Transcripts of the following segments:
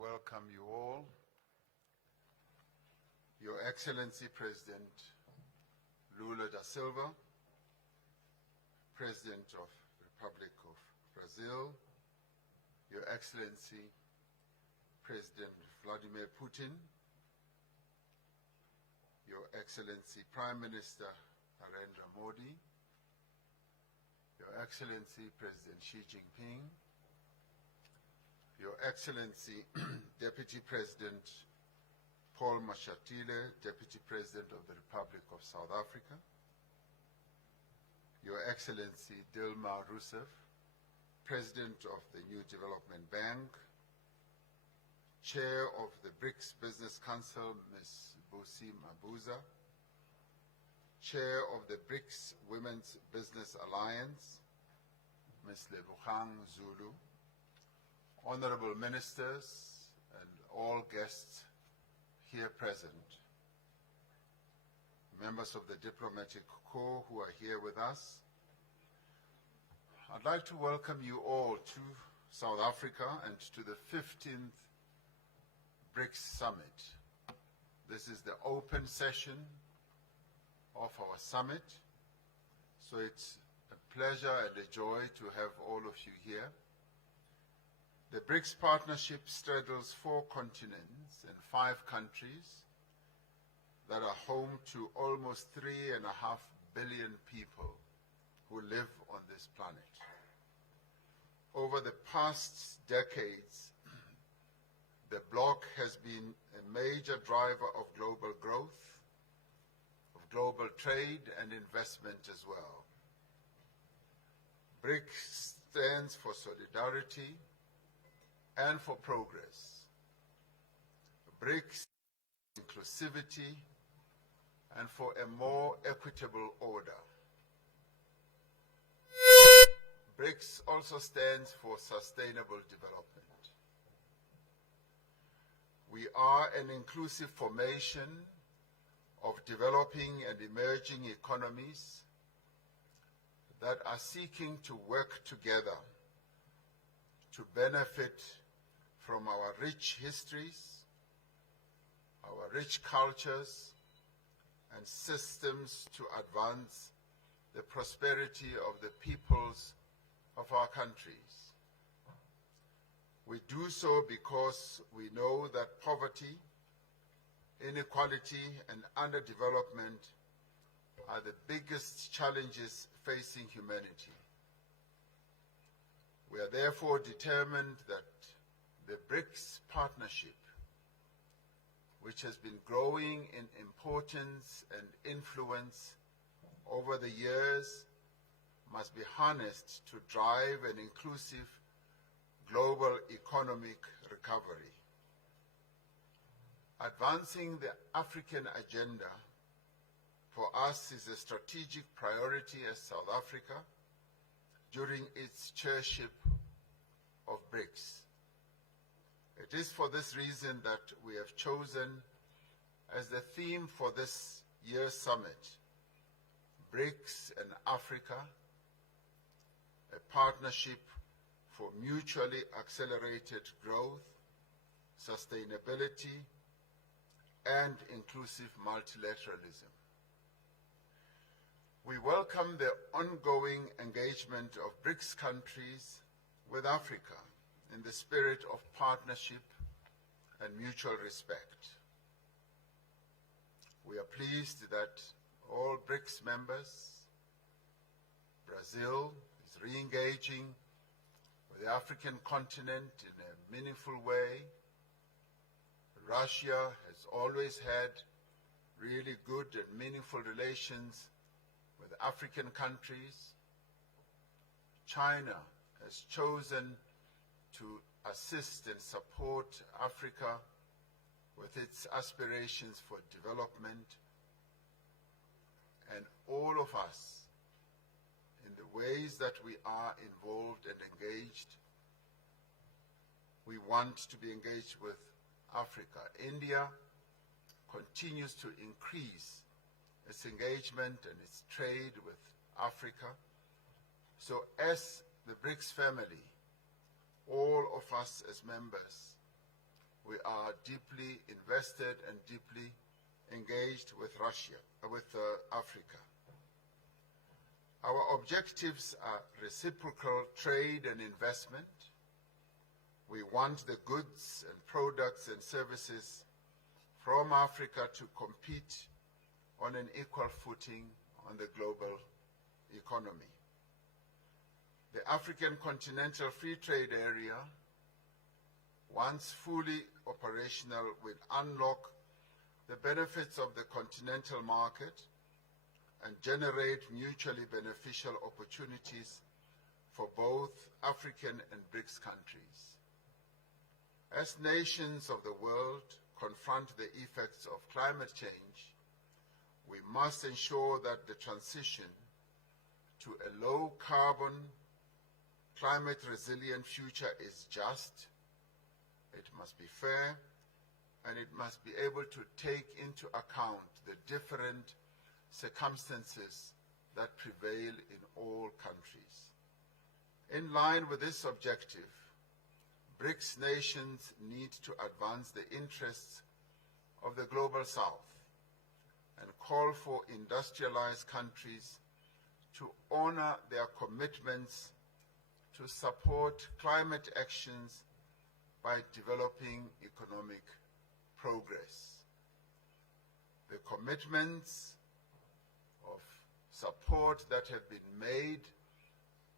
welcome you all. Your Excellency President Lulo da Silva, President of the Republic of Brazil, Your Excellency President Vladimir Putin, Your Excellency Prime Minister Narendra Modi, Your Excellency President Xi Jinping, Your Excellency Deputy President Paul Mashatile, Deputy President of the Republic of South Africa, Your Excellency Dilma Rousseff, President of the New Development Bank, Chair of the BRICS Business Council, Ms. Busi Mabuza, Chair of the BRICS Women's Business Alliance, Ms. Lebogang Zulu, Honorable Ministers and all guests here present, members of the diplomatic corps who are here with us, I'd like to welcome you all to South Africa and to the 15th BRICS Summit. This is the open session of our summit, so it's a pleasure and a joy to have all of you here. The BRICS partnership straddles 4 continents and 5 countries that are home to almost 3.5 billion people who live on this planet. Over the past decades, the bloc has been a major driver of global growth, of global trade and investment as well. BRICS stands for solidarity and for progress. BRICS, inclusivity, and for a more equitable order. BRICS also stands for sustainable development. We are an inclusive formation of developing and emerging economies that are seeking to work together to benefit from our rich histories, our rich cultures, and systems to advance the prosperity of the peoples of our countries. We do so because we know that poverty, inequality, and underdevelopment are the biggest challenges facing humanity. We are therefore determined that the BRICS partnership, which has been growing in importance and influence over the years, must be harnessed to drive an inclusive global economic recovery. Advancing the African agenda for us is a strategic priority as South Africa during its chairship of BRICS. It is for this reason that we have chosen as the theme for this year's summit, BRICS and Africa, a partnership for mutually accelerated growth, sustainability, and inclusive multilateralism. We welcome the ongoing engagement of BRICS countries with Africa in the spirit of partnership and mutual respect. We are pleased that all BRICS members, Brazil is re-engaging with the African continent in a meaningful way. Russia has always had really good and meaningful relations with African countries. China has chosen to assist and support Africa with its aspirations for development, and all of us, in the ways that we are involved and engaged, we want to be engaged with Africa. India continues to increase its engagement and its trade with Africa. So as the BRICS family, all of us as members we are deeply invested and deeply engaged with Africa. Our objectives are reciprocal trade and investment. We want the goods and products and services from Africa to compete on an equal footing on the global economy. The African Continental Free Trade Area, once fully operational, will unlock the benefits of the continental market and generate mutually beneficial opportunities for both African and BRICS countries. As nations of the world confront the effects of climate change, we must ensure that the transition to a low-carbon, climate-resilient future is just, it must be fair, and it must be able to take into account the different circumstances that prevail in all countries. In line with this objective, BRICS nations need to advance the interests of the global South and call for industrialized countries to honor their commitments to support climate actions by developing economic progress. The commitments of support that have been made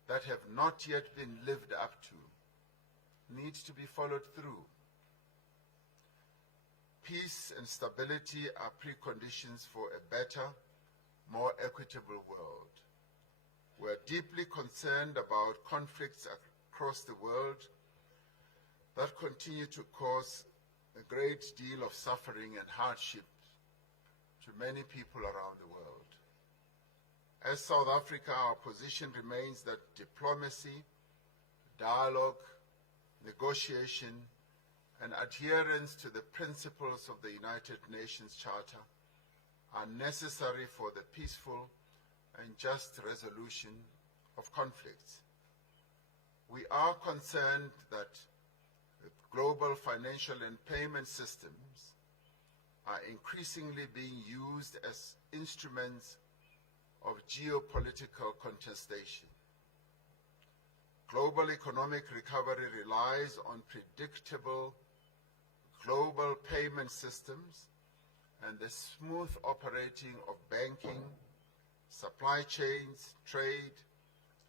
that have not yet been lived up to needs to be followed through. Peace and stability are preconditions for a better, more equitable world. We are deeply concerned about conflicts across the world that continue to cause a great deal of suffering and hardship to many people around the world. As South Africa, our position remains that diplomacy, dialogue, negotiation, and adherence to the principles of the United Nations Charter are necessary for the peaceful and just resolution of conflicts. We are concerned that the global financial and payment systems are increasingly being used as instruments of geopolitical contestation. Global economic recovery relies on predictable global payment systems and the smooth operating of banking, supply chains, trade,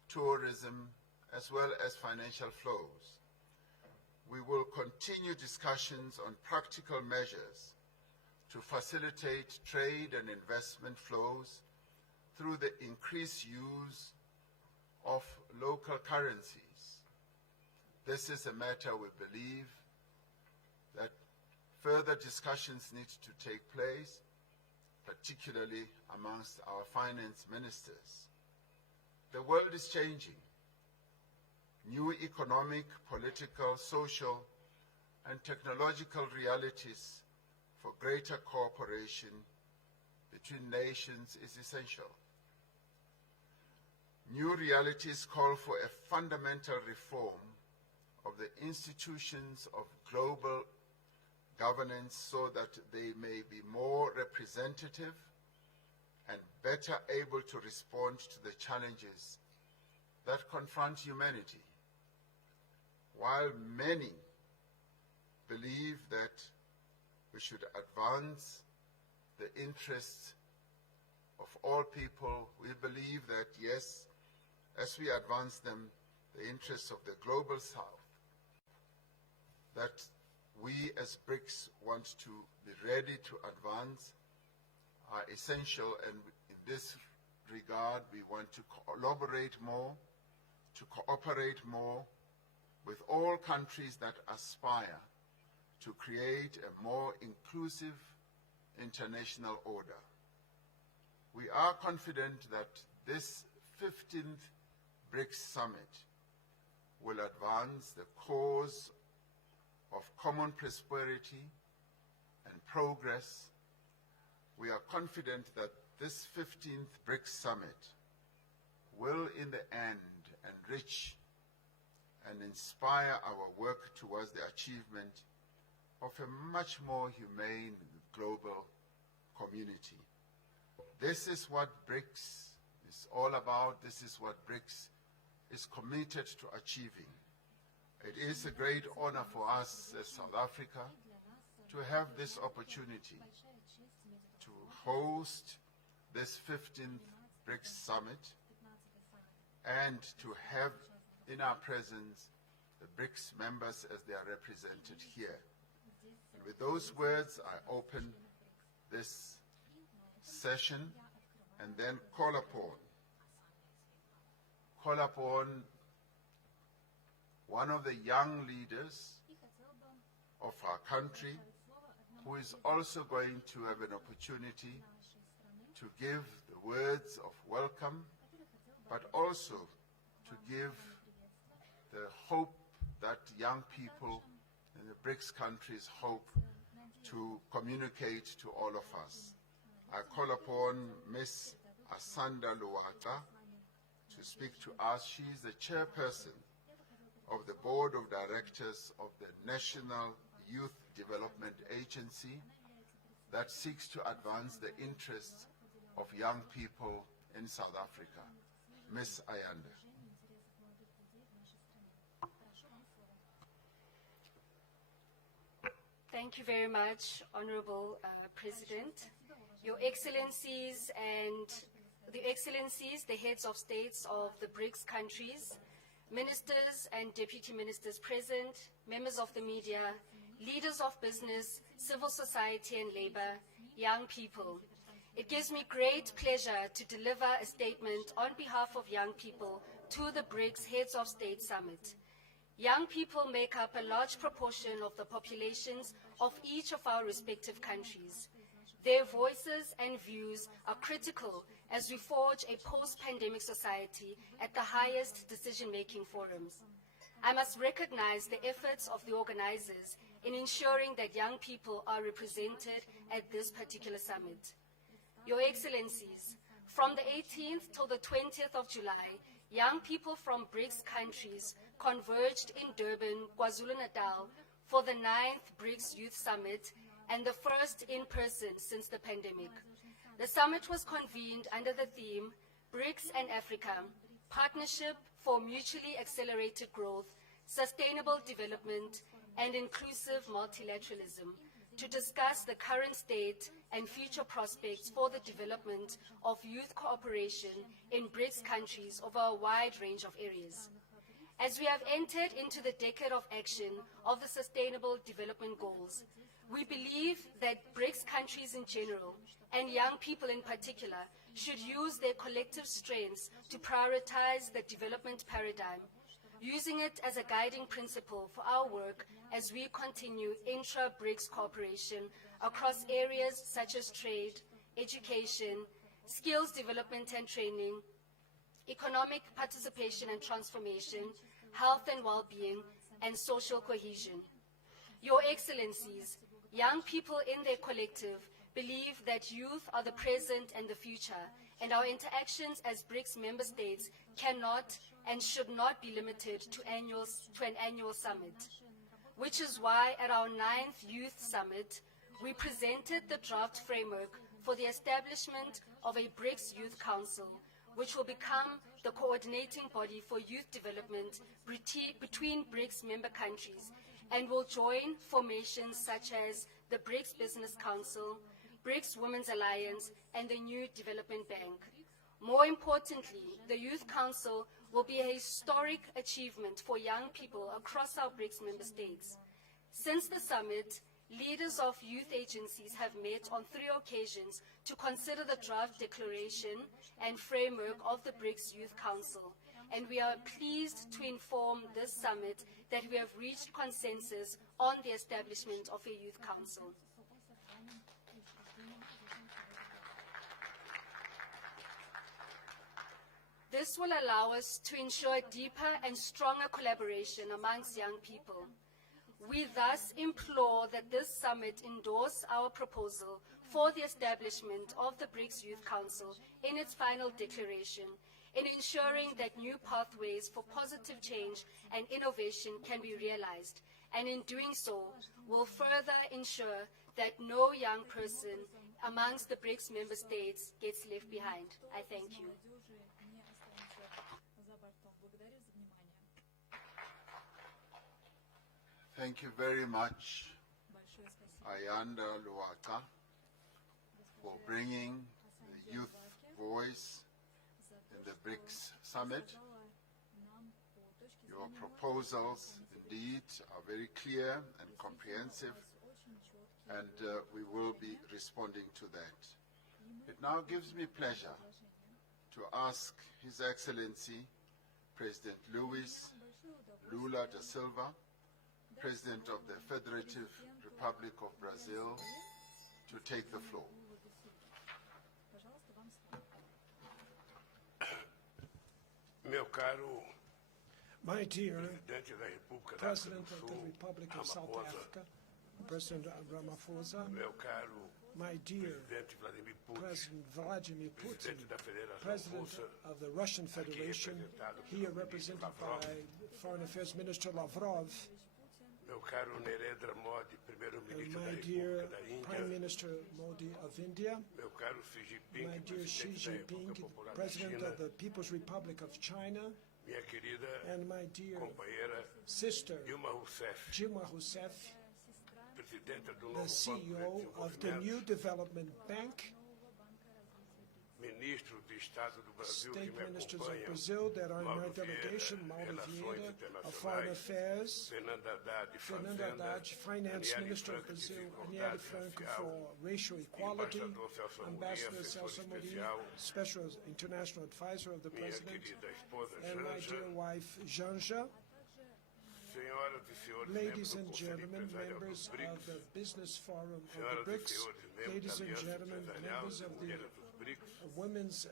tourism, as well as financial flows. We will continue discussions on practical measures to facilitate trade and investment flows through the increased use of local currencies. This is a matter we believe that further discussions need to take place, particularly amongst our finance ministers. The world is changing. New economic, political, social, and technological realities for greater cooperation between nations is essential. New realities call for a fundamental reform of the institutions of global governance so that they may be more representative and better able to respond to the challenges that confront humanity. While many believe that we should advance the interests of all people, we believe that, yes, as we advance them, the interests of the global South, that we as BRICS want to be ready to advance are essential, and in this regard we want to collaborate more, to cooperate more with all countries that aspire to create a more inclusive international order. We are confident that this 15th BRICS Summit will advance the cause of common prosperity and progress. We are confident that this 15th BRICS Summit will in the end enrich and inspire our work towards the achievement of a much more humane global community. This is what BRICS is all about. This is what BRICS is committed to achieving. It is a great honor for us as South Africa to have this opportunity to host this 15th BRICS Summit and to have in our presence the BRICS members as they are represented here. And with those words, I open this session and then call upon one of the young leaders of our country who is also going to have an opportunity to give the words of welcome, but also to give the hope that young people in the BRICS countries hope to communicate to all of us. I call upon Ms. Asanda Luata to speak to us. She is the chairperson of the Board of Directors of the National Youth Development Agency that seeks to advance the interests of young people in South Africa. Ms. Ayanda. Thank you very much, Honorable President. Your Excellencies and the heads of states of the BRICS countries, ministers and deputy ministers present, members of the media, leaders of business, civil society and labor, young people. It gives me great pleasure to deliver a statement on behalf of young people to the BRICS Heads of State Summit. Young people make up a large proportion of the populations of each of our respective countries. Their voices and views are critical as we forge a post-pandemic society at the highest decision-making forums. I must recognize the efforts of the organizers in ensuring that young people are represented at this particular summit. Your Excellencies, from the 18th till the 20th of July, young people from BRICS countries converged in Durban, KwaZulu-Natal for the 9th BRICS Youth Summit and the first in person since the pandemic. The summit was convened under the theme, BRICS and Africa, Partnership for Mutually Accelerated Growth, Sustainable Development, and Inclusive Multilateralism, to discuss the current state and future prospects for the development of youth cooperation in BRICS countries over a wide range of areas. As we have entered into the decade of action of the Sustainable Development Goals, we believe that BRICS countries in general, and young people in particular, should use their collective strengths to prioritize the development paradigm, using it as a guiding principle for our work as we continue intra-BRICS cooperation across areas such as trade, education, skills development and training, economic participation and transformation, health and well-being, and social cohesion. Your Excellencies, young people in their collective believe that youth are the present and the future, and our interactions as BRICS member states cannot and should not be limited to an annual summit, which is why at our 9th Youth Summit, we presented the draft framework for the establishment of a BRICS Youth Council, which will become the coordinating body for youth development between BRICS member countries and will join formations such as the BRICS Business Council, BRICS Women's Alliance, and the New Development Bank. More importantly, the Youth Council will be a historic achievement for young people across our BRICS member states. Since the summit, leaders of youth agencies have met on 3 occasions to consider the draft declaration and framework of the BRICS Youth Council, and we are pleased to inform this summit that we have reached consensus on the establishment of a Youth Council. This will allow us to ensure deeper and stronger collaboration amongst young people. We thus implore that this summit endorse our proposal for the establishment of the BRICS Youth Council in its final declaration, in ensuring that new pathways for positive change and innovation can be realized, and in doing so, will further ensure that no young person amongst the BRICS member states gets left behind. I thank you. Thank you very much, Ayanda Luaka, for bringing the youth voice in the BRICS summit. Your proposals, indeed, are very clear and comprehensive, and we will be responding to that. It now gives me pleasure to ask His Excellency, President Luis Lula da Silva, President of the Federative Republic of Brazil, to take the floor. Meu caro My dear Presidente da República da President África of do the Sul, Republic of South Ramaphosa, Africa, President Ramaphosa, meu caro my dear Presidente Vladimir Putin, President Vladimir Putin, Presidente da Federação President Russa, of the Russian Federation, here represented by Foreign Affairs Minister Lavrov, meu caro Narendra Modi, Primeiro-Ministro da my dear República da Prime Índia, Minister Modi of India, meu caro Xi Jinping, my dear Xi Presidente da Jinping, República Popular da President China, of the People's Republic of China, minha querida and my dear companheira sister Dilma Rousseff, Dilma Rousseff, Presidenta do the novo Banco CEO de of the New Desenvolvimento, Development Bank, Ministro de Estado do Brasil que State me Ministers of acompanham, Brazil that are in my Mauro delegation, Vieira, Mauro Relações Vieira of Foreign Internacionais, Affairs, Fernando Haddad, Fernando Fazenda, Haddad, Finance Aniele Minister of Franco, Brazil, Desigualdade Aniele Franco Racial, for Racial Equality, Ambassador Celso Ambassador Amorim, Celso Amorim, assessor especial, Special International Advisor of the minha President, querida esposa and my Janja, dear wife, Janja, senhoras e senhores ladies membros and do Conselho gentlemen, Empresarial members dos of BRICS, the Business Forum of senhoras the e BRICS, senhores membros ladies da and Aliança gentlemen, Empresarial members de of the Mulheres dos BRICS, Women's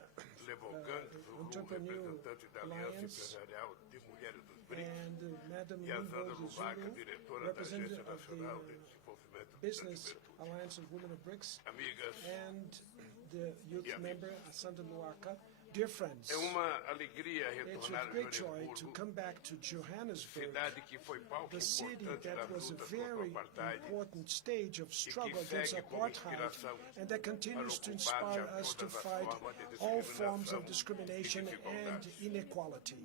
Levogando Zulu, Entrepreneur representante da Aliança Alliance, Empresarial de Mulheres dos BRICS, and Madam e a Lulo Zanda de Lubaca, Zulu, diretora da Agência representative of Nacional de the Desenvolvimento da Business Juventude. Alliance of Women of BRICS, Amigas, and the youth amigos. member, Asanda Luaka. Dear friends, é uma alegria it's retornar with a great joy to Joanesburgo, come back to Johannesburg, cidade que foi palco the city importante that das was a lutas contra o very apartheid important stage of struggle against segue como apartheid, inspiração and that continues para o to combate inspire a us to todas as fight formas de all forms of discriminação discrimination e and desigualdade. inequality.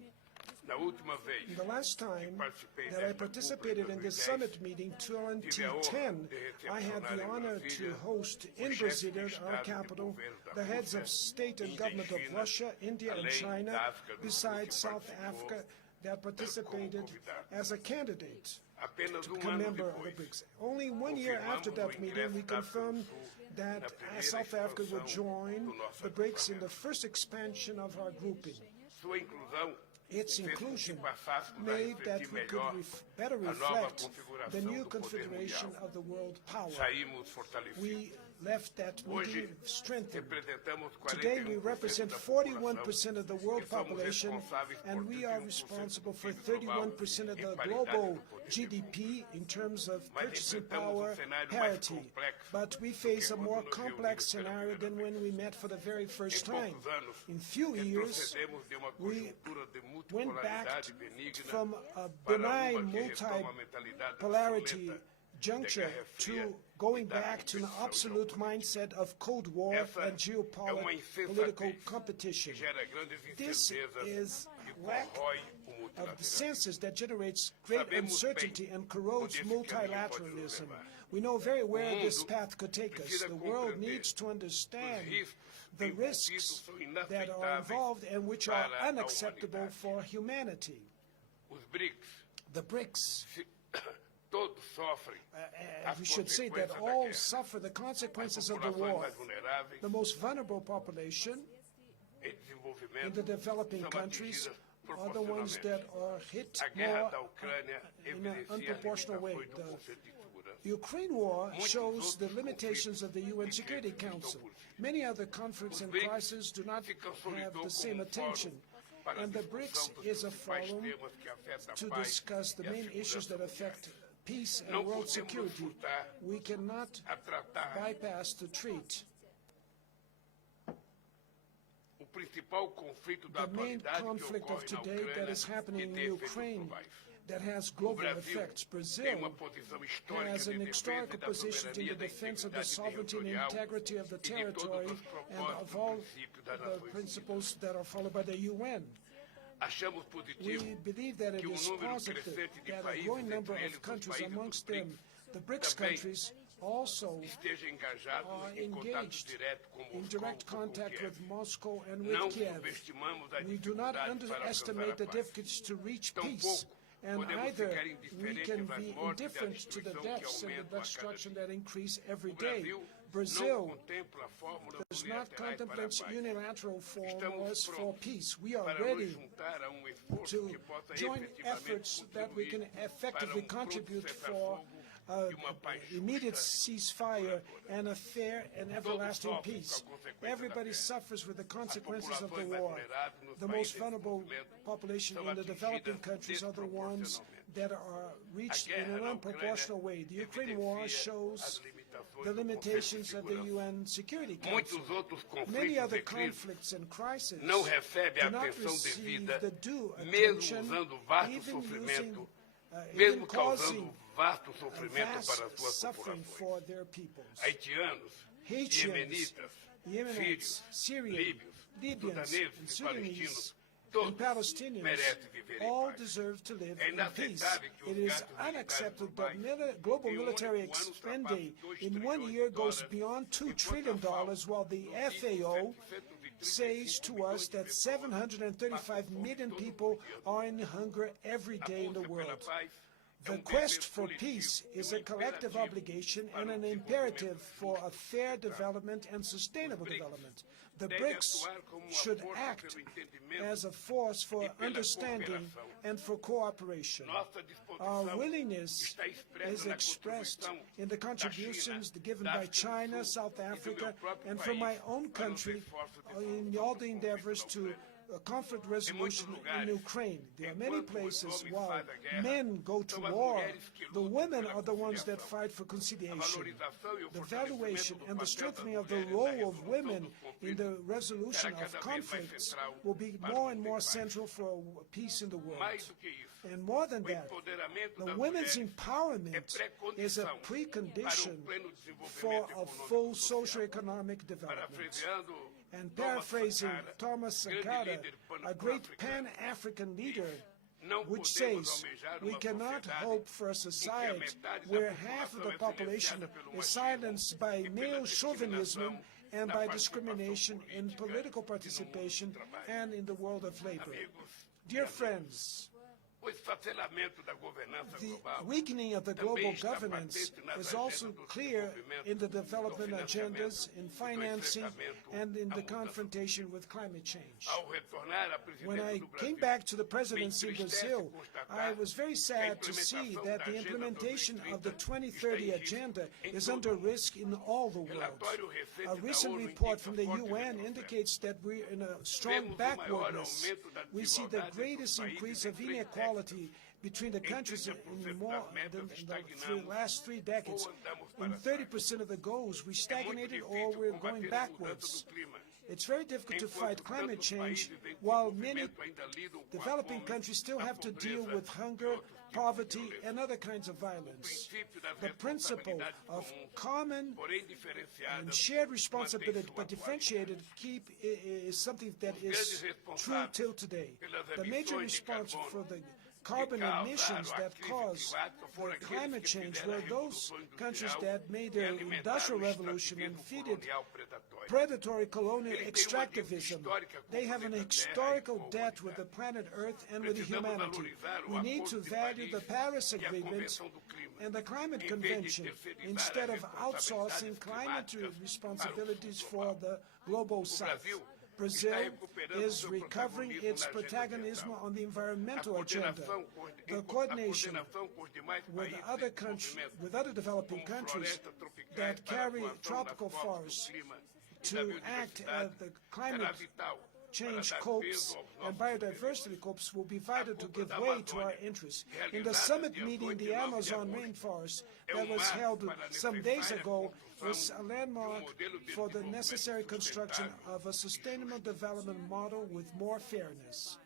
Na última vez The last que time participei that I desta participated cúpula em in this 2010, summit meeting, 2010, I had the honor to host in Brasilia, our capital, the heads of state and government of Russia, India, and China, besides South Africa, that participated as a candidate apenas to become member of the BRICS. Only 1 year after that meeting, we confirmed that South Africa would join the BRICS in the first expansion of our grouping. Sua inclusão Its fez com que inclusion passássemos a made that refletir we could melhor better a nova reflect the configuração new do poder configuration mundial. of the world power. Saímos fortalecidos. We left that meeting Hoje, strengthened. representamos Today we 41% represent da 41% of the world e somos population, responsáveis por and we are 31% responsible for do PIB global 31% of em the paridade global do poder. GDP in terms of Mas purchasing enfrentamos power cenário mais parity. complexo But we do face que a quando more nos complex reunimos pela scenario primeira than vez. when we met for the very first Em time. poucos anos, In few years, retrocedemos de uma we conjuntura de went back multipolaridade benigna from a para benign uma que retoma a mentalidade multipolarity obsoleta juncture da Guerra Fria to going e da back to an competição absolute geopolítica. mindset of Cold War Essa and é uma geopolitical insensatez competition. que gera grandes This incertezas is e lack corrói o of multilateralismo. senses that generates great Sabemos uncertainty bem and corrodes onde esse caminho pode nos multilateralism. levar. We know very where this mundo path could take us. precisa The world compreender needs to understand os riscos the envolvidos risks são that are inaceitáveis involved and which are para a unacceptable humanidade. for humanity. Os BRICS, The BRICS, todos sofrem as we should say that consequências da all guerra. suffer the consequences of the Populações war. mais vulneráveis The most vulnerable population em in desenvolvimento the developing são countries atingidas are the ones that proporcionalmente. are hit A guerra more da Ucrânia in an evidencia unproportional way. limitações do The Conselho de Segurança. Ukraine war Muitos shows the outros limitations of the UN conflitos Security estão Council. por vir. Many other conflicts and BRICS crises do not se have consolidou the same como attention. para a And the discussão BRICS dos is a principais forum temas que afetam a to paz discuss the e a main issues segurança that affect peace Não and world podemos security. furtar We cannot a tratar bypass the treat. o principal conflito da The main atualidade que conflict of ocorre na today that Ucrânia is happening e in tem efeitos Ukraine globais. that has global effects. Brazil has an historical position in the defense of the sovereignty and integrity of the territory and of all the principles that are followed by the UN. We believe that it is positive that a growing number of countries, amongst them the BRICS countries, also are engaged in direct contact with Moscow and with Kiev. We do not underestimate the difficulties to reach peace, and either we can be indifferent to the deaths and the destruction that increase every day. Brazil does not contemplate unilateral formulas for peace. We are ready to join efforts that we can effectively contribute for immediate ceasefire and a fair and everlasting peace. Everybody suffers with the consequences of the war. The most vulnerable population in the developing countries are the ones that are reached in an unproportional way. The Ukraine war shows the limitations of the UN Security Council. Many other conflicts and crises do not receive the due attention, even causing vast suffering for their peoples. Haitians, Yemenites, Syrians, Libyans, and Sudanese, and Palestinians all deserve to live in peace. It is unacceptable that global military spending in 1 year goes beyond $2 trillion, while the FAO says to us that 735 million people are in hunger every day in the world. The quest for peace is a collective obligation and an imperative for a fair development and sustainable development. The BRICS should act as a force for understanding and for cooperation. Our willingness is expressed in the contributions given by China, South Africa, and from my own country in all the endeavors to a conflict resolution in Ukraine. There are many places while men go to war, the women are the ones that fight for conciliation. The valuation and the strengthening of the role of women in the resolution of conflicts will be more and more central for peace in the world. And more than that, the women's empowerment is a precondition for a full socioeconomic development. And paraphrasing Thomas Sankara, a great Pan-African leader, which says, we cannot hope for a society where half of the population is silenced by male chauvinism and by discrimination in political participation and in the world of labor. Dear friends, the weakening of the global governance is also clear in the development agendas, in financing, and in the confrontation with climate change. When I came back to the presidency in Brazil, I was very sad to see that the implementation of the 2030 agenda is under risk in all the world. A recent report from the UN indicates that we're in a strong backwardness. We see the greatest increase of inequality between the countries in more than the last 3 decades. In 30% of the goals, we stagnated or we're going backwards. It's very difficult to fight climate change while many developing countries still have to deal with hunger, poverty, and other kinds of violence. The principle of common and shared responsibility but differentiated is something that is true till today. The major response for the carbon emissions that cause the climate change were those countries that made their industrial revolution and defeated predatory colonial extractivism. They have an historical debt with the planet Earth and with humanity. We need to value the Paris Agreement and the Climate Convention instead of outsourcing climate responsibilities for the global South. Brazil is recovering its protagonism on the environmental agenda. The coordination with other developing countries that carry tropical forests to act as the climate change copes and biodiversity copes will be vital to give way to our interests. In the summit meeting in the Amazon rainforest that was held some days ago, was a landmark for the necessary construction of a sustainable development model with more fairness.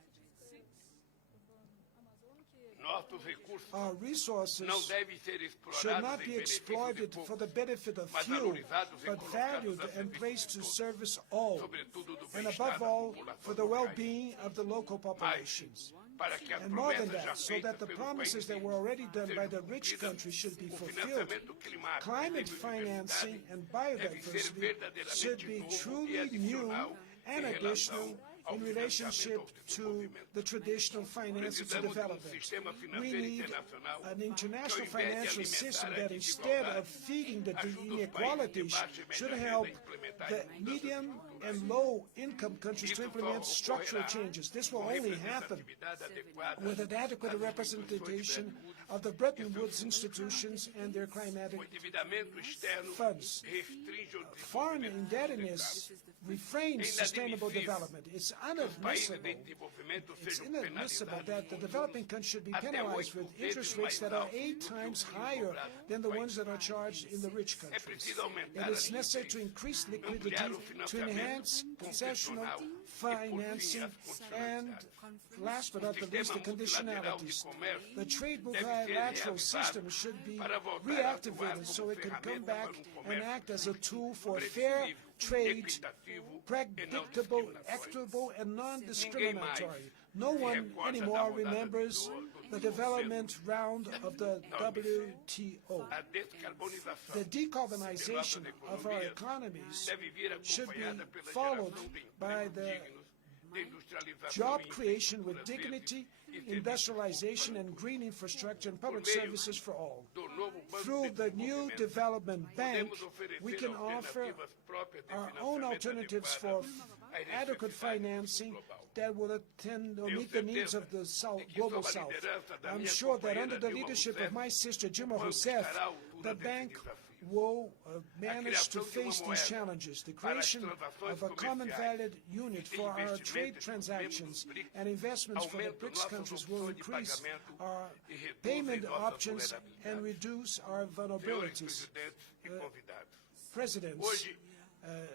nossos recursos Our resources não devem ser should explorados not em be benefício de exploited for poucos, the benefit of mas few, valorizados e but colocados valued a and serviço placed de to todos, service all, sobretudo do and bem-estar above da all, população for the locais. well-being of the local Mas, populations. para que as And more than promessas já that, so feitas that the pelos promises that países were already done by sejam the rich cumpridas, countries should be o fulfilled. financiamento climático Climate e financing biodiversidade and deve ser biodiversity should verdadeiramente be novo e truly new adicional and em additional relação ao in financiamento relationship ao to desenvolvimento. the traditional finance to Precisamos de development. sistema We financeiro need internacional an que, international ao invés de financial alimentar system a that instead of desigualdade, feeding the ajuda os países de inequalities baixa e média should renda a help implementar the mudanças medium estruturais. and low income countries to Isso implement só structural ocorrerá changes. This will com only happen representatividade adequada with an adequate das representation instituições of the Bretton Woods institutions and their climatic O endividamento externo funds. restringe o Foreign desenvolvimento indebtedness refrains sustainable development. It's Os países em inadmissible. desenvolvimento It's sejam inadmissible penalizados that the com developing juros countries should be até penalized 8 with vezes interest rates that are mais 8 altos times do que o higher cobrado than nos the ones that are países. charged in the rich É countries. preciso aumentar It a is necessary to liquidez, increase liquidity, ampliar o to financiamento enhance concessional concessional e, por fim, financing, as and condicionalidades. last but not the least, the Sistema multilateral de conditionalities. comércio The trade deve ser multilateral reavivado system should be para voltar a atuar reactivated so como it can come ferramenta back para um and comércio act as a tool for previsível, fair trade, equitativo e predictable, não discriminatório. equitable, and Ninguém non-discriminatory. mais No se one recorda anymore da rodada remembers do the development round of the WTO. A descarbonização The decarbonization das of our economias economies deve vir should be acompanhada pela followed geração de by empregos the dignos, de industrialização job e creation with infraestrutura dignity, verde e industrialization, serviços and green infrastructure and Por public meio services for all. do novo Banco Through de the new Desenvolvimento, development bank, podemos oferecer we can offer alternativas próprias de our own financiamento alternatives for adequadas às adequate necessidades financing global. that will attend or Tenho meet the needs certeza of the de que global sob a South. liderança da I'm minha sure that companheira under the Dilma leadership Rousseff, of my sister Dilma o banco Rousseff, estará à altura the desses bank desafios. will manage to criação de uma face these moeda challenges. The para as creation transações of a common comerciais valued unit e for our investimentos trade dos transactions membros do BRICS and investments for the aumenta BRICS nossas countries will opções de increase pagamento our e reduzem payment nossa options and vulnerabilidade. reduce our Senhores vulnerabilities. presidentes e convidados, Presidents, hoje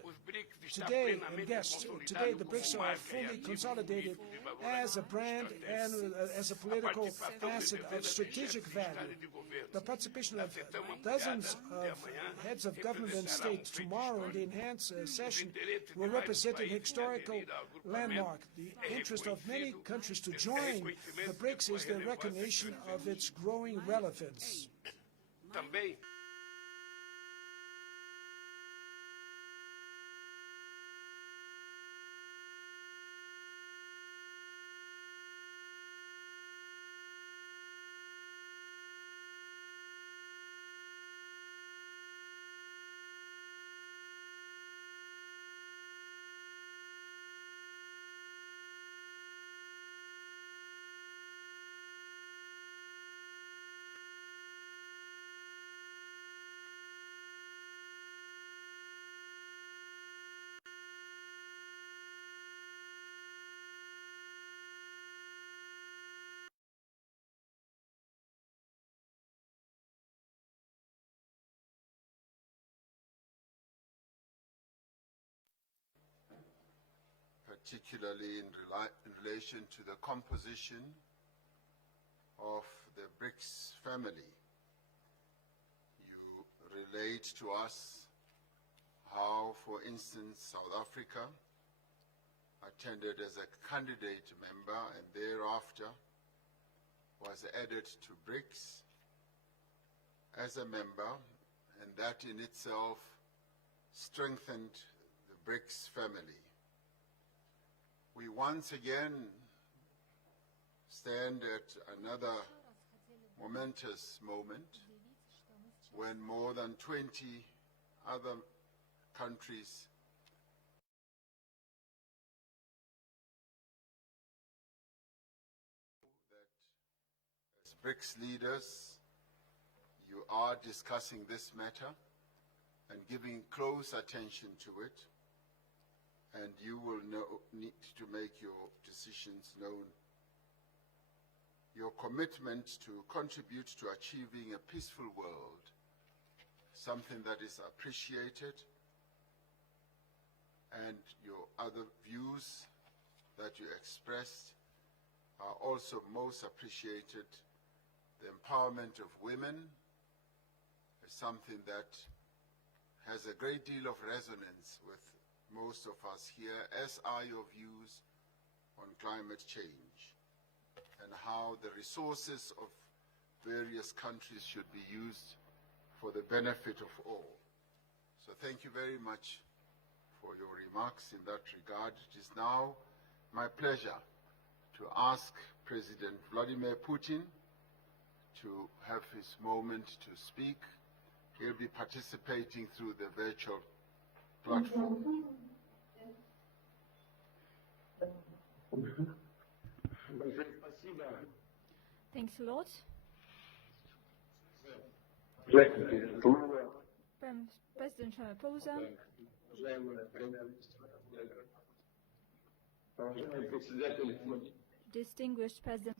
os BRICS estão today, and plenamente guests, today consolidados the como BRICS are marca e fully ativo consolidated político de valor as a brand and as a political asset of strategic value. The participation of dozens of heads of government and state tomorrow in the enhanced session will represent an historical landmark. The interest of many countries to join the BRICS is the recognition of its growing relevance. Também particularly in relation to the composition of the BRICS family. You relate to us how, for instance, South Africa attended as a candidate member and thereafter was added to BRICS as a member, and that in itself strengthened the BRICS family. We once again stand at another momentous moment when more than 20 other countries that as BRICS leaders you are discussing this matter and giving close attention to it, and you will need to make your decisions known. Your commitment to contribute to achieving a peaceful world, something that is appreciated, and your other views that you expressed are also most appreciated The empowerment of women is something that has a great deal of resonance with most of us here, as are your views on climate change and how the resources of various countries should be used for the benefit of all. So thank you very much for your remarks in that regard. It is now my pleasure to ask President Vladimir Putin to have his moment to speak. He'll be participating through the virtual platform. Thanks a lot. President Ramaphosa, distinguished President,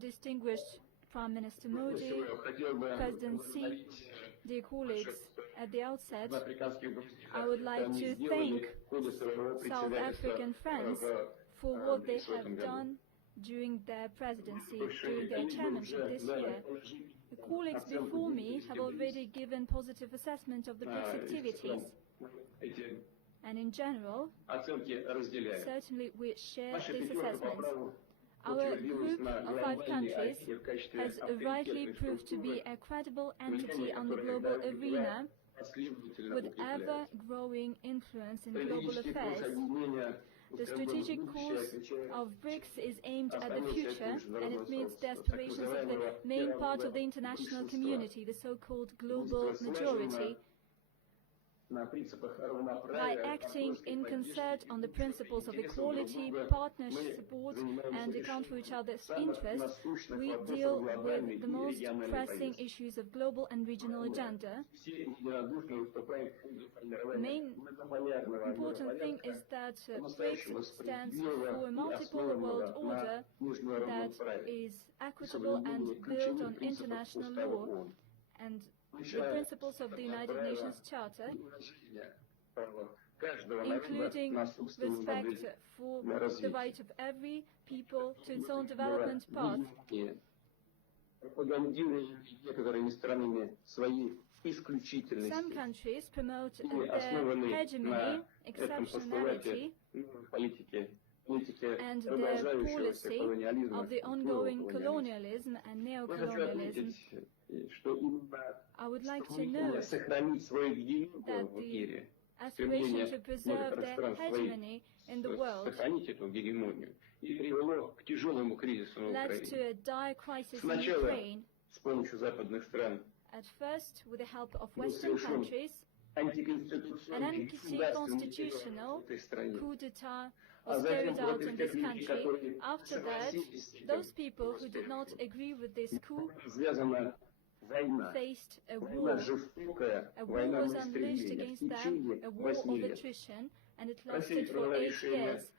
distinguished Prime Minister Modi, President Xi, dear colleagues, at the outset, I would like to thank South African friends for what they have done during their presidency, during their chairmanship this year. The colleagues before me have already given positive assessment of the BRICS activities. And in general, certainly we share these assessments. Our group of 5 countries has rightly proved to be a credible entity on the global arena with ever-growing influence in global affairs. The strategic course of BRICS is aimed at the future, and it meets the aspirations of the main part of the international community, the so-called global majority. By acting in concert on the principles of equality, partnership, support, and account for each other's interests, we deal with the most pressing issues of global and regional agenda. The main important thing is that BRICS stands for a multipolar world order that is equitable and built on international law and the principles of the United Nations Charter, including respect for the right of every people to its own development path. Some countries promote their hegemony, exceptionality, and their policy of the ongoing colonialism and neo-colonialism. I would like to note that the aspiration to preserve their hegemony in the world led to a dire crisis in Ukraine, at first with the help of Western countries. An anti-constitutional coup d'etat was carried out in this country. After that, those people who did not agree with this coup faced a war. A war was unleashed against them, a war of attrition, and it lasted for 8 years.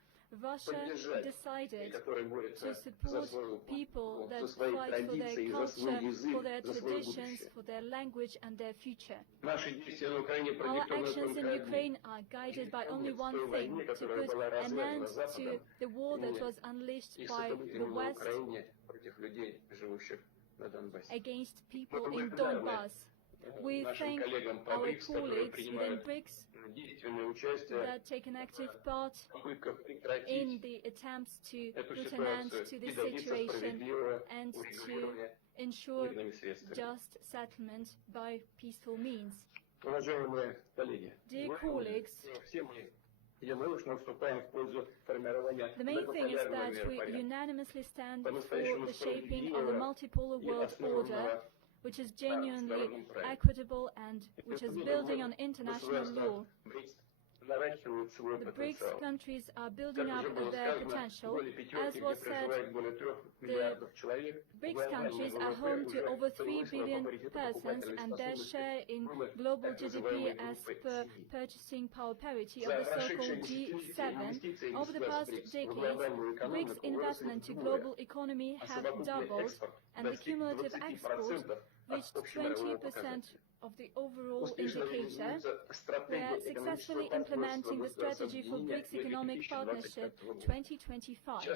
Russia decided to support people that fight for their culture, for their traditions, for their language and their future. Our actions in Ukraine are guided by only one thing, to put an end to the war that was unleashed by the West against people in Donbass. We thank our colleagues within BRICS that take an active part in the attempts to put an end to this situation and to ensure just settlement by peaceful means. Dear colleagues, the main thing is that we unanimously stand for the shaping of a multipolar world order which is genuinely equitable and which is building on international law. The BRICS countries are building up their potential. As was said, the BRICS countries are home to over 3 billion persons, and their share in global GDP as per purchasing power parity of the so-called G7. Over the past decades, BRICS investment to global economy have doubled, and the cumulative export reached 20% of the overall indicator. We are successfully implementing the strategy for BRICS Economic Partnership 2025.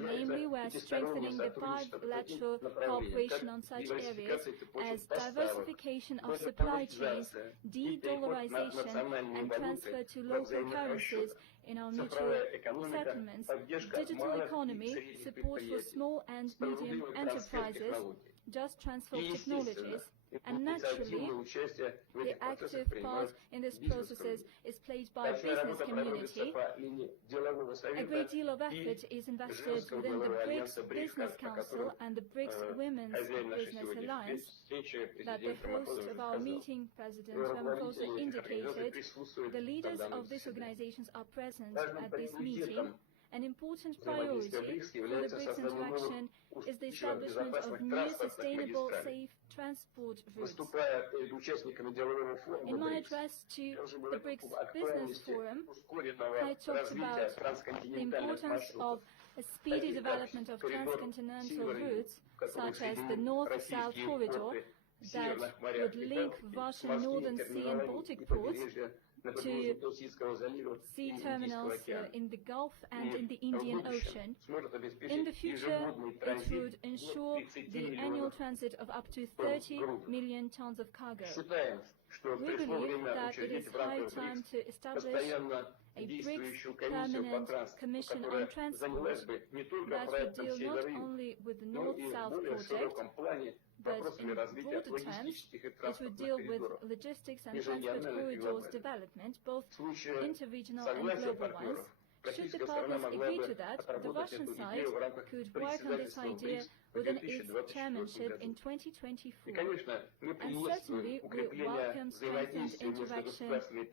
Namely, we are strengthening the bilateral cooperation on such areas as diversification of supply chains, de-dollarization and transfer to local currencies in our mutual settlements, digital economy, support for small and medium enterprises, just transfer of technologies, and naturally, the active part in these processes is played by business community. A great deal of effort is invested within the BRICS Business Council and the BRICS Women's Business Alliance that the host of our meeting, President Ramaphosa, indicated. The leaders of these organizations are present at this meeting. An important priority for the BRICS interaction is the establishment of new sustainable, safe transport routes. In my address to the BRICS Business Forum, I talked about the importance of a speedy development of transcontinental routes, such as the North-South corridor that would link Russian Northern Sea and Baltic ports to sea terminals in the Gulf and in the Indian Ocean. In the future, it would ensure the annual transit of up to 30 million tons of cargo. We believe that it is high time to establish a BRICS Permanent Commission on Transport that would deal not only with the North-South project, but in broader terms, it would deal with logistics and transport corridors development, both interregional and global ones. Should the partners agree to that, the Russian side could work on this idea within its chairmanship in 2024. And certainly, we welcome strengthened interaction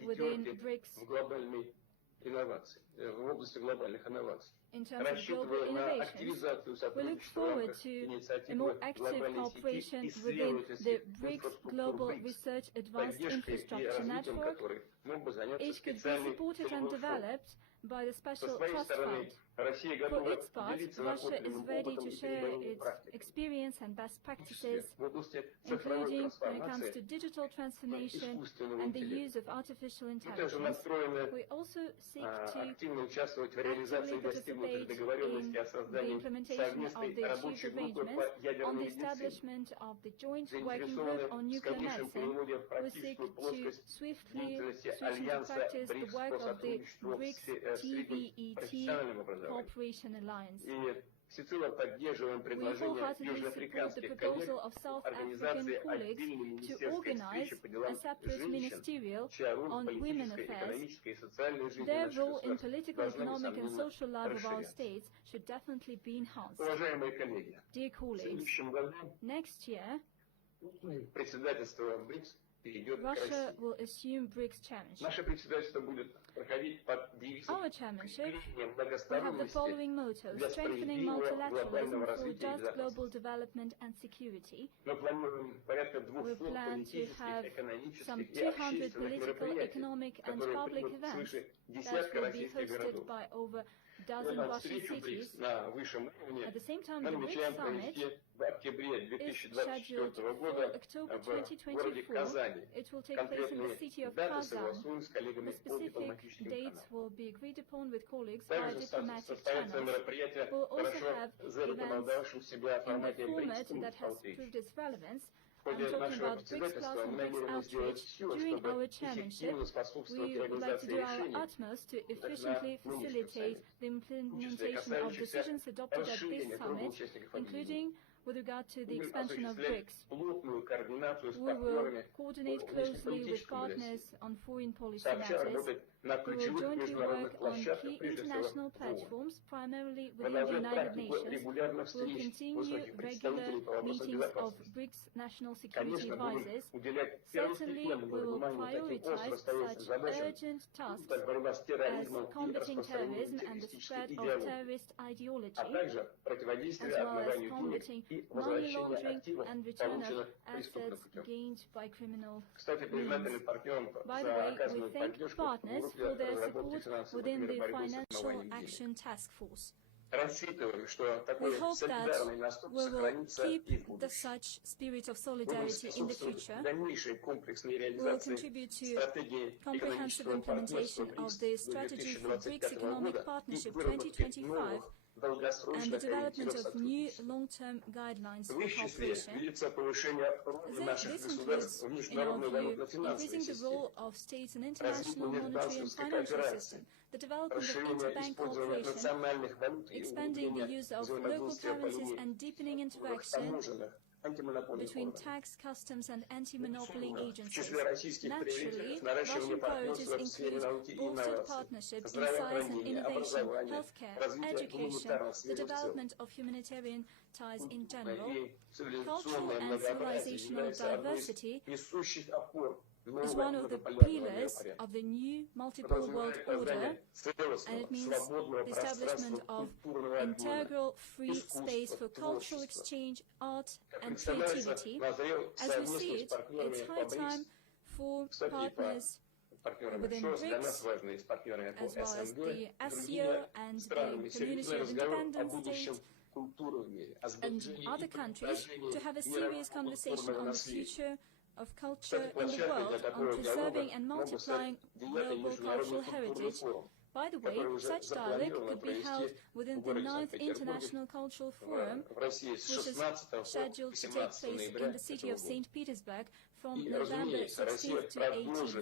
within BRICS in terms of global innovations. We look forward to a more active cooperation within the BRICS Global Research Advanced Infrastructure Network. It could be supported and developed by the Special Trust Fund. For its part, Russia is ready to share its experience and best practices, including when it comes to digital transformation and the use of artificial intelligence. We also seek to actively participate in the implementation of the achieved arrangements on the establishment of the Joint Working Group on Nuclear Medicine. We seek to swiftly switch into practice the work of the BRICS TVET Cooperation Alliance. We wholeheartedly support the proposal of South African colleagues to organize a separate ministerial on women affairs. Their role in political, economic and social life of our states should definitely be enhanced. Dear colleagues, next year, Russia will assume BRICS chairmanship. Our chairmanship will have the following motto: strengthening multilateralism for just global development and security. We plan to have some 200 political, economic and public events that will be hosted by over a dozen Russian cities. At the same time, the BRICS summit is scheduled for October 2024. It will take place in the city of Kazan. The specific dates will be agreed upon with colleagues via diplomatic channels. We'll also have events in the format that has proved its relevance. I'm talking about BRICS Plus and BRICS Outreach. During our chairmanship, we would like to do our utmost to efficiently facilitate the implementation of decisions adopted at this summit, including with regard to the expansion of BRICS. We will coordinate closely with partners on foreign policy matters. We will jointly work on key international platforms, primarily within the United Nations. We will continue regular meetings of BRICS national security advisors. Certainly, we will prioritize such urgent tasks as combating terrorism and the spread of terrorist ideology, as well as combating money laundering and return of assets gained by criminal means. By the way, we thank partners for their support within the Financial Action Task Force. We hope that we will keep such spirit of solidarity in the future. We will contribute to comprehensive implementation of the strategy for BRICS Economic Partnership 2025 and the development of new long-term guidelines for cooperation. This includes, in our view, increasing the role of states in international monetary and financial system, the development of interbank cooperation, expanding the use of local currencies and deepening interaction between tax, customs and anti-monopoly agencies. Naturally, Russian priorities include bolstered partnership in science and innovation, healthcare, education, the development of humanitarian ties in general, cultural and civilizational diversity is one of the pillars of the new multiple world order, and it means the establishment of integral free space for cultural exchange, art and creativity. As we see it, it's high time for partners within BRICS, as well as the SCO and the Community of Independent States and other countries, to have a serious conversation on the future of culture in the world, on preserving and multiplying global cultural heritage. By the way, such dialogue could be held within the 9th International Cultural Forum, which is scheduled to take place in the city of St. Petersburg from November 16th to 18th.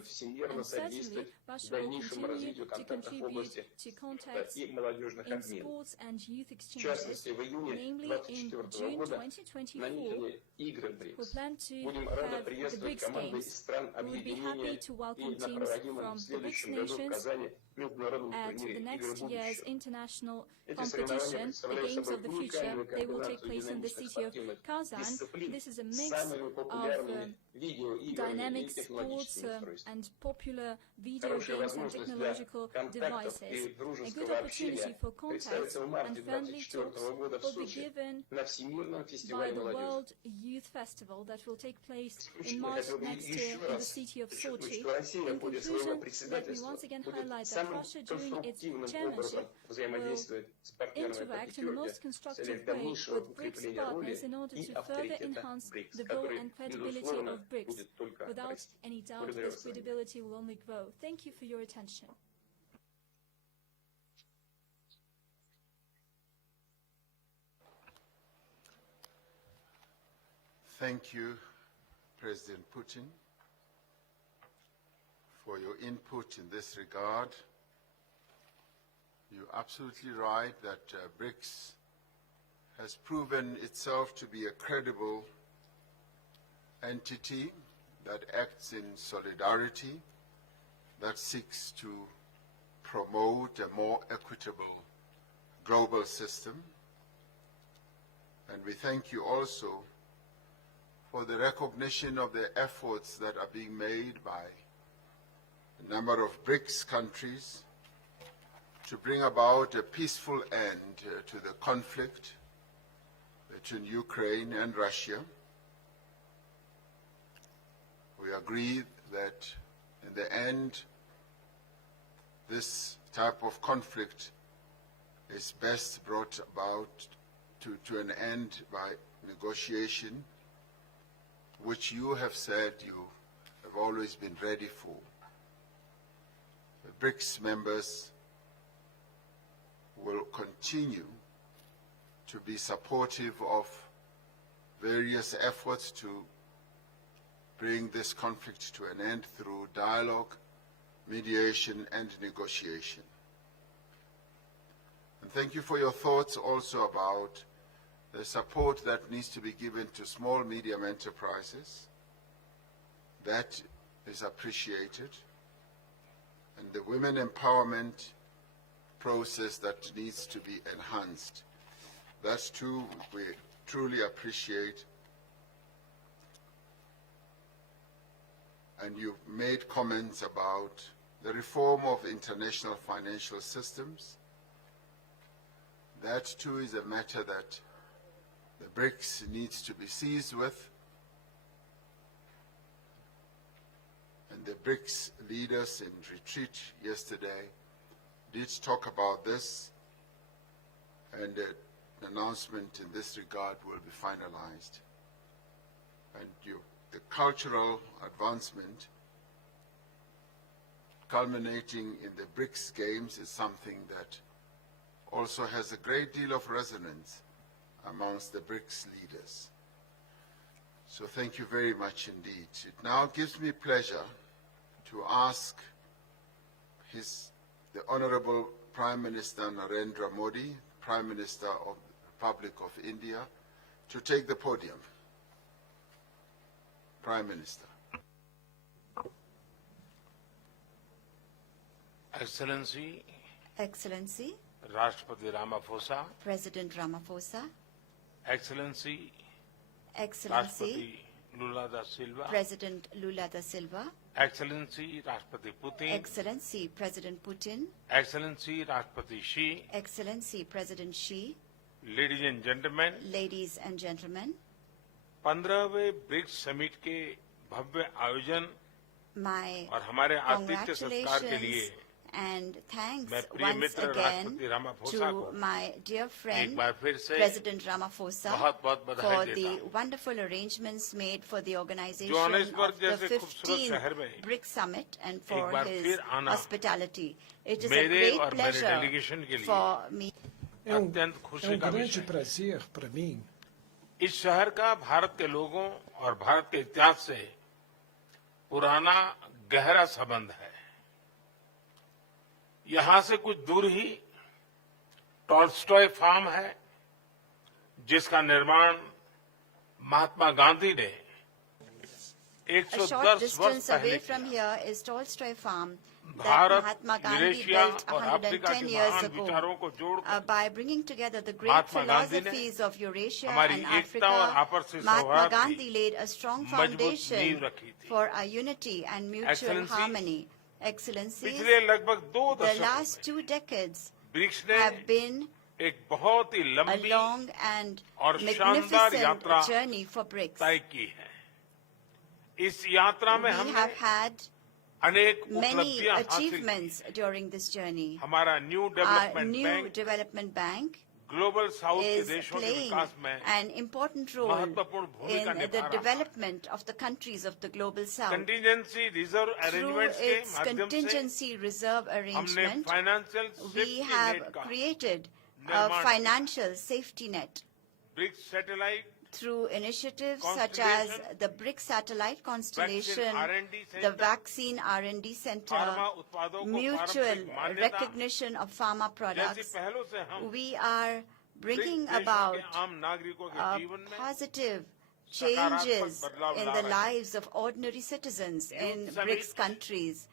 And certainly, Russia will continue to contribute to contacts in sports and youth exchanges, namely in June 2024. We plan to have the BRICS Games. We would be happy to welcome teams from the BRICS nations at the next year's international competition, the Games of the Future. They will take place in the city of Kazan. This is a mix of dynamic sports and popular video games and technological devices. A good opportunity for contacts and friendly talks will be given by the World Youth Festival that will take place in March next year in the city of Sochi. In conclusion, let me once again highlight that Russia, during its chairmanship, will interact in the most constructive way with BRICS partners in order to further enhance the role and credibility of BRICS. Without any doubt, this credibility will only grow. Thank you for your attention. Thank you, President Putin, for your input in this regard. You're absolutely right that BRICS has proven itself to be a credible entity that acts in solidarity, that seeks to promote a more equitable global system. And we thank you also for the recognition of the efforts that are being made by a number of BRICS countries to bring about a peaceful end to the conflict between Ukraine and Russia. We agree that in the end, this type of conflict is best brought about to an end by negotiation, which you have said you have always been ready for. The BRICS members will continue to be supportive of various efforts to bring this conflict to an end through dialogue, mediation, and negotiation. And thank you for your thoughts also about the support that needs to be given to small medium enterprises. That is appreciated. And the women empowerment process that needs to be enhanced. That too we truly appreciate. And you've made comments about the reform of international financial systems. That too is a matter that the BRICS needs to be seized with. And the BRICS leaders in retreat yesterday did talk about this. and an announcement in this regard will be finalized. And the cultural advancement culminating in the BRICS Games is something that also has a great deal of resonance amongst the BRICS leaders. So thank you very much indeed. It now gives me pleasure to ask the Honorable Prime Minister Narendra Modi, Prime Minister of the Republic of India, to take the podium. Prime Minister. Excellency, Excellency, Rashtrapati Ramaphosa, President Ramaphosa, Excellency, Excellency, Rashtrapati Lulo da Silva, President Lula da Silva, Excellency, Rashtrapati Putin, Excellency, President Putin, Excellency, Rashtrapati Xi, Excellency, President Xi, ladies and gentlemen, ladies and gentlemen, 15वें BRICS summit के भव्य आयोजन my और हमारे आतिथ्य सत्कार के लिए congratulations and thanks मैं प्रिय once मित्र again राष्ट्रपति रामाफोसा को to my dear friend एक बार फिर से President Ramaphosa बहुत-बहुत for बधाई देता the हूं। wonderful arrangements made for the organization Johannesburg of the जैसे खूबसूरत 15th शहर में BRICS Summit and एक for बार his फिर आना hospitality. It is a मेरे great और मेरे pleasure delegation के लिए for me. अत्यंत खुशी का grande विषय है। prazer para mim. इस शहर का भारत के लोगों और भारत के इतिहास से पुराना गहरा संबंध है। यहां से कुछ दूर ही टॉल्स्टॉय फार्म है, जिसका निर्माण महात्मा गांधी ने A short 110 वर्ष distance पहले away from किया। here is Tolstoy Farm that Bharat, Mahatma Gandhi Eurasia built और अफ्रीका 110 के years महान ago विचारों को जोड़कर by bringing together the great Mahatma Gandhi ने philosophies of Eurasia हमारी and एकता और Africa. आपसी Mahatma सौहार्द की Gandhi laid a strong मजबूत foundation नींव रखी थी। for our unity and mutual Excellency, harmony. Excellencies, पिछले लगभग 2 the दशकों last में 2 decades ब्रिक्स ने have been एक बहुत ही a लंबी long and और शानदार magnificent यात्रा journey for BRICS. तय की है। इस यात्रा में We हमने have had अनेक many उपलब्धियां हासिल की। achievements during this journey. हमारा new Our development new bank development bank global south के is देशों के playing विकास में an important role महत्वपूर्ण भूमिका in निभा the रहा है। development of the countries of the global south. Contingency reserve Through arrangements के its माध्यम से contingency reserve हमने arrangement, financial we safety have net का created a निर्माण financial safety net BRICS satellite through initiatives such as the BRICS satellite constellation, R&D the center, vaccine R&D center, pharma उत्पादों को mutual पारंपरिक मान्यता recognition of pharma जैसी products. पहलों से हम We are bringing ब्रिक्स देशों about के आम नागरिकों के जीवन में positive सकारात्मक changes बदलाव in ला the रहे हैं। lives of ordinary citizens in Summit, BRICS countries.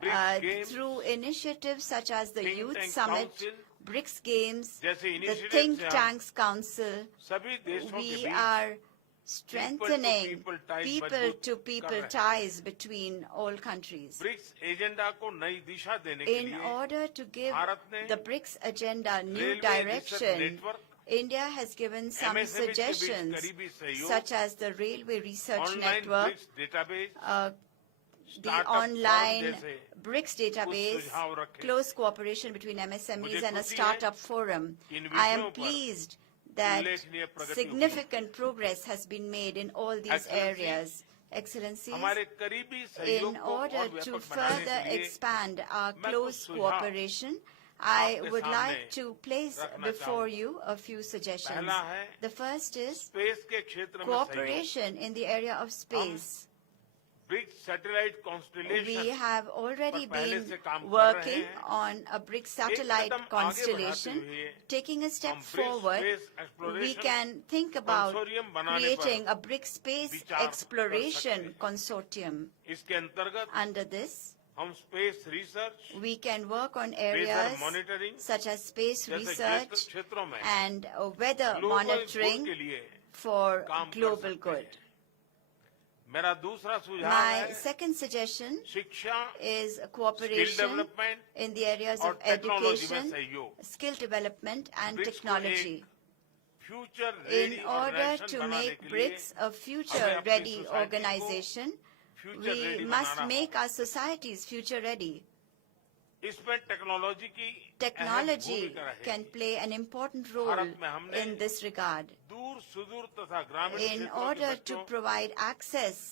BRICS Games, Through initiatives such as the Think Youth Tank Summit, Council, BRICS Games, जैसे the initiatives Think से हम Tanks Council, सभी देशों के we beach are strengthening people-to-people ties people-to-people मजबूत कर रहे हैं। ties between all countries. BRICS agenda को नई दिशा देने के In लिए order to give भारत ने the BRICS agenda new Railway Research direction, Network, India has given some MSMEs के बीच suggestions, करीबी सहयोग, such as the Railway Research online Network, BRICS database, the Startup online Forum जैसे BRICS database, सुझाव रखे। close cooperation between MSMEs मुझे and a खुशी है startup forum. In I am विषयों पर pleased that उल्लेखनीय प्रगति हुई। significant progress has been made in all these Excellency, areas. Excellencies, हमारे करीबी सहयोग in को order और to व्यापक बनाने further के लिए expand our मैं कुछ close सुझाव cooperation, I आपके would सामने like to place रखना before चाहूंगा। you a few suggestions. पहला है The first is स्पेस के क्षेत्र में सहयोग। cooperation in the area of space. BRICS satellite constellation We have already पर पहले been से काम कर रहे working हैं। on a BRICS satellite कदम आगे constellation. बढ़ाते हुए Taking a step हम BRICS forward, space we exploration can think about consortium बनाने creating पर a BRICS space विचार कर exploration सकते हैं। consortium. इसके अंतर्गत Under this, हम space research, we can work on weather areas monitoring such as space जैसे research क्षेत्रों में and weather global monitoring good के लिए for काम कर global सकते good. हैं। मेरा दूसरा सुझाव My है second suggestion शिक्षा, is skill cooperation development in the areas और of टेक्नोलॉजी में education, सहयोग। skill development and BRICS को technology. Future In ready order to बनाने make के लिए BRICS a हमें future-ready अपनी society को organization, future we ready must banana make our societies future-ready. इसमें टेक्नोलॉजी की Technology अहम भूमिका रहेगी। can play an important role Bharat में हमने in this regard. दूर सुदूर तथा ग्रामीण In क्षेत्रों order के to बच्चों provide access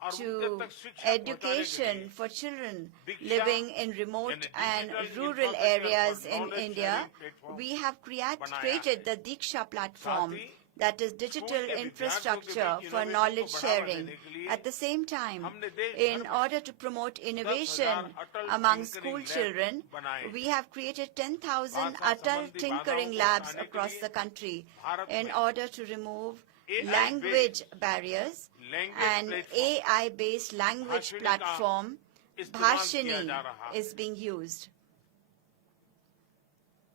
और उनके to तक शिक्षा पहुंचाने के education लिए for children Diksha living in remote and and digital rural infrastructure areas for in knowledge India, sharing platform we have बनाया created है। the Diksha platform, साथ ही that is digital स्कूल के infrastructure विद्यार्थियों के for बीच knowledge innovation को बढ़ावा sharing. देने के लिए At the same time, हमने देश in भर में order to promote innovation 10,000 Atal among tinkering school labs children, बनाए। we have created 10,000 भाषा Atal संबंधी tinkering बाधाओं को labs हटाने के across लिए the country भारत in में order to remove AI language based barriers, language and platform AI-based language Bhashini का platform इस्तेमाल किया Bhashini जा रहा है। is being used.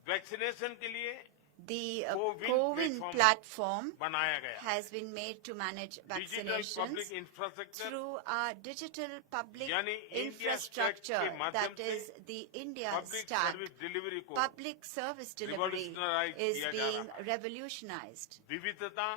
वैक्सीनेशन के लिए The Co-win Co-win platform platform बनाया गया। has been made to manage digital vaccinations public infrastructure through our digital public यानी इंडिया स्टैक infrastructure, के माध्यम that से is the India public stack. Service delivery को Public service delivery revolutionize is किया जा being रहा है। revolutionized. विविधता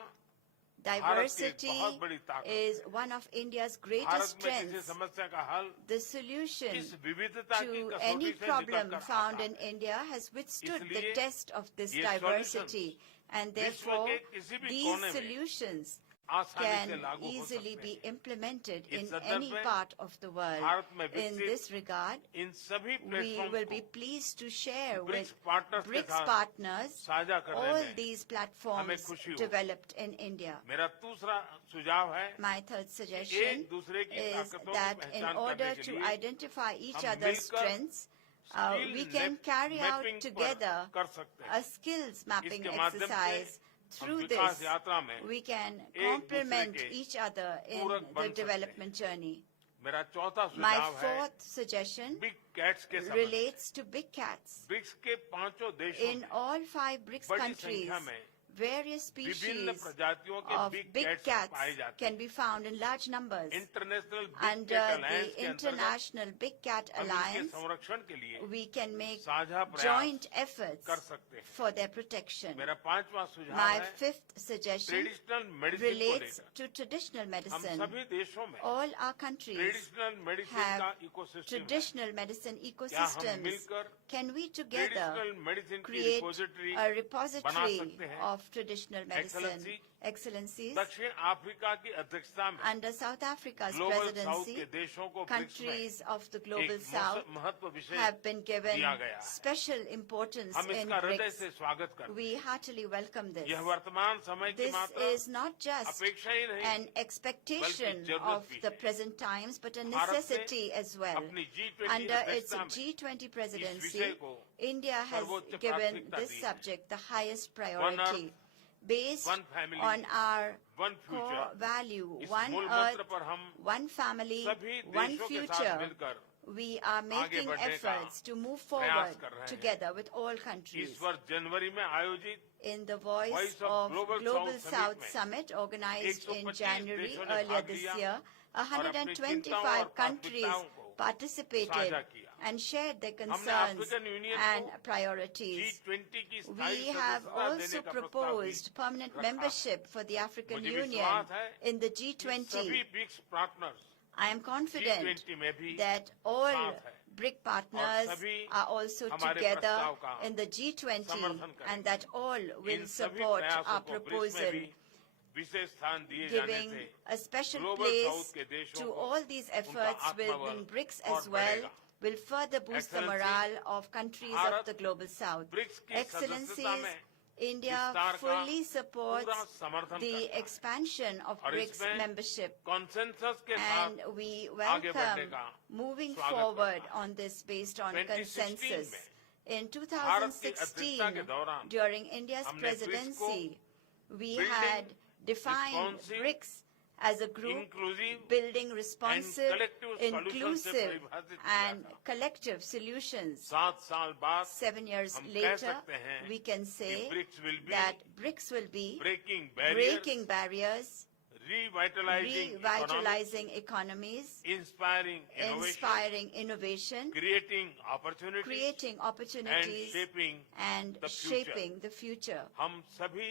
Diversity बहुत बड़ी ताकत is one of India's greatest Bharat में किसी strengths. समस्या का हल The solution इस विविधता की to कसौटी any से problem निकल कर found आता in है। India has withstood the इसलिए test of this ये diversity, and विश्व therefore के किसी भी these कोने में solutions आसानी से can लागू हो easily सकते be हैं। implemented इस in संदर्भ any में part of the world. Bharat में In विकसित this regard, इन सभी we प्लेटफॉर्म्स will को be pleased to share BRICS with partners के BRICS साथ partners साझा करने all में these हमें platforms खुशी हो। developed in India. मेरा दूसरा सुझाव है My third suggestion एक दूसरे की is ताकतों की that in पहचान order करने के to लिए identify each हम other's मिलकर strengths, skill we can carry out mapping पर together कर सकते हैं। a skills mapping इसके माध्यम से exercise. हम Through विकास this, यात्रा में we can एक complement दूसरे के each other in पूरक बन the सकते development journey. मेरा चौथा My सुझाव है fourth suggestion बिग कैट्स के संबंध में। relates to big cats. BRICS के पांचों देशों In में all 5 BRICS बड़ी countries, संख्या में various विभिन्न species प्रजातियों के of big big cats cats पाए जाते can हैं। be found in large numbers. International big Under cat alliance the के अंतर्गत International Big Cat हम इनके Alliance, संरक्षण के लिए we can make साझा प्रयास joint efforts कर सकते हैं। for their protection. मेरा पांचवा सुझाव My है fifth suggestion ट्रेडिशनल मेडिसिन को relates लेकर to traditional हम medicine. सभी देशों में All our countries traditional medicine have का इकोसिस्टम है। traditional medicine क्या हम ecosystems. मिलकर Can we together traditional medicine की create रिपोजिटरी a बना repository सकते हैं? of traditional medicine? Excellencies, दक्षिण अफ्रीका की अध्यक्षता में under South Africa's global south presidency, के देशों को ब्रिक्स में countries of the global एक south महत्व विषय have been given दिया गया है। special importance हम in इसका हृदय से BRICS. स्वागत करते We heartily welcome हैं। this. यह वर्तमान समय की This मात्रा is not just अपेक्षा ही नहीं an expectation बल्कि जरूरत of भी the है। present times, but a Bharat ने necessity as well. अपनी G20 Under its अध्यक्षता में G20 इस presidency, विषय को India has सर्वोच्च given प्राथमिकता this दी है। subject the highest One priority. Earth, Based one family, on our one core future। value, इस one मूल earth, मंत्र पर हम one family, सभी one देशों के साथ future, मिलकर we are making बढ़ने का efforts to move प्रयास forward कर रहे हैं। together with all countries. इस वर्ष जनवरी में आयोजित In the Voice Voice of of Global Global South South Summit Summit organized in 125 January देशों ने earlier भाग this लिया year, और अपनी चिंताओं 125 और countries प्राथमिकताओं को participated साझा किया। and shared their हमने concerns अफ्रीकन यूनियन and को priorities. G20 की स्थायी We have सदस्यता also देने का प्रस्ताव भी proposed permanent रखा है। membership for the African मुझे Union विश्वास है in the कि G20. सभी BRICS partners I am confident G20 में भी that all साथ है BRIC partners सभी are also हमारे together प्रस्ताव का in the G20 समर्थन करेंगे। and that all will इन सभी support प्रयासों our को ब्रिक्स में proposal, भी विशेष स्थान दिए जाने giving से a special global place south के देशों to को all these efforts आत्मबल within BRICS और as well, बढ़ेगा। will further boost the Excellency, morale of countries of Bharat the global south. BRICS की सदस्यता Excellencies, में India विस्तार का fully supports पूरा समर्थन the करता है। expansion of और BRICS इसमें membership, कंसेंसस के and साथ we आगे बढ़ने welcome का moving स्वागत forward करता है। on this based on 2016 consensus. में In भारत की अध्यक्षता के 2016, दौरान during India's हमने BRICS को presidency, we building had defined responsive, BRICS as a group inclusive building responsive, collective solutions से inclusive, परिभाषित किया and था। collective solutions. 7 साल बाद 7 years हम कह later, सकते हैं we can कि say BRICS will be that BRICS will be breaking breaking barriers, barriers, revitalizing economies, inspiring innovation, inspiring innovation, creating opportunities, creating and opportunities, shaping and the future. shaping the future. हम सभी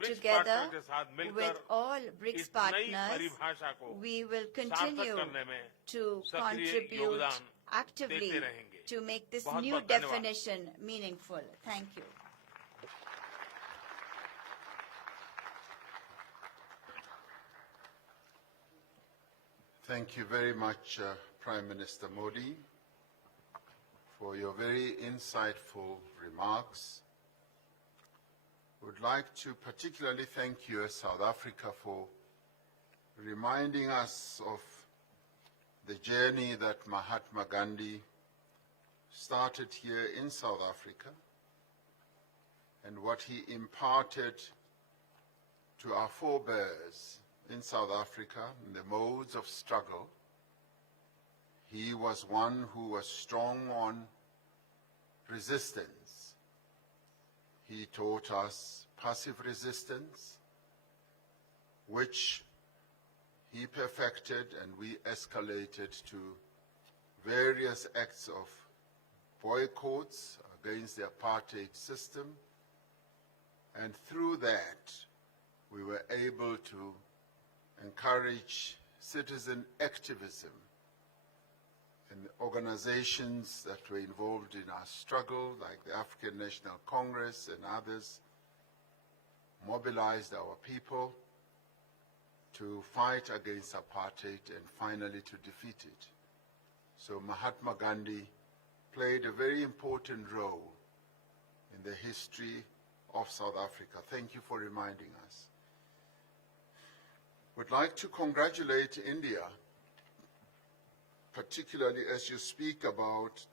BRICS Together partner के साथ with मिलकर all BRICS इस नई partners, परिभाषा को we will सार्थक continue करने में to सक्रिय contribute योगदान actively देते रहेंगे। to make this बहुत new बहुत धन्यवाद। definition meaningful. Thank you. Thank you very much, Prime Minister Modi, for your very insightful remarks. Would like to particularly thank you, South Africa, for reminding us of the journey that Mahatma Gandhi started here in South Africa and what he imparted to our forebears in South Africa in the modes of struggle. He was one who was strong on resistance. He taught us passive resistance, which he perfected, and we escalated to various acts of boycotts against the apartheid system. And through that, we were able to encourage citizen activism and organizations that were involved in our struggle, like the African National Congress and others, mobilized our people to fight against apartheid and finally to defeat it. So Mahatma Gandhi played a very important role in the history of South Africa. Thank you for reminding us. Would like to congratulate India, particularly as you speak about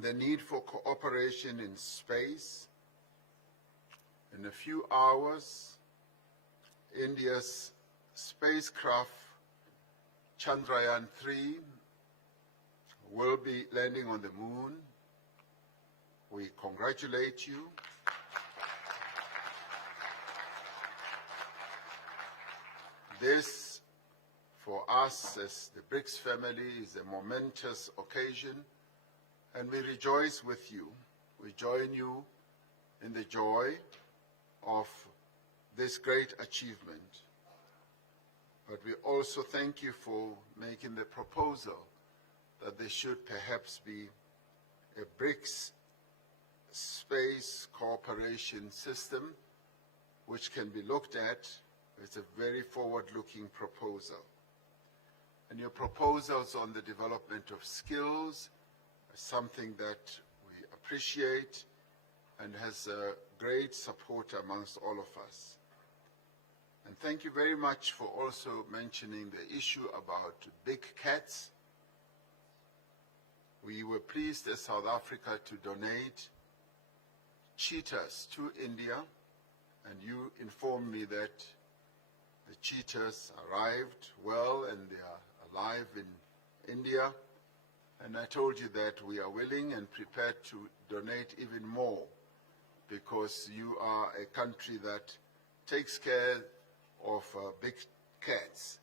the need for cooperation in space. In a few hours, India's spacecraft Chandrayaan-3 will be landing on the moon. We congratulate you. This, for us as the BRICS family, is a momentous occasion, and we rejoice with you. We join you in the joy of this great achievement. But we also thank you for making the proposal that there should perhaps be a BRICS space cooperation system which can be looked at. It's a very forward-looking proposal. And your proposals on the development of skills is something that we appreciate and has great support amongst all of us. And thank you very much for also mentioning the issue about big cats. We were pleased as South Africa to donate cheetahs to India, and you informed me that the cheetahs arrived well and they are alive in India. And I told you that we are willing and prepared to donate even more, because you are a country that takes care of big cats.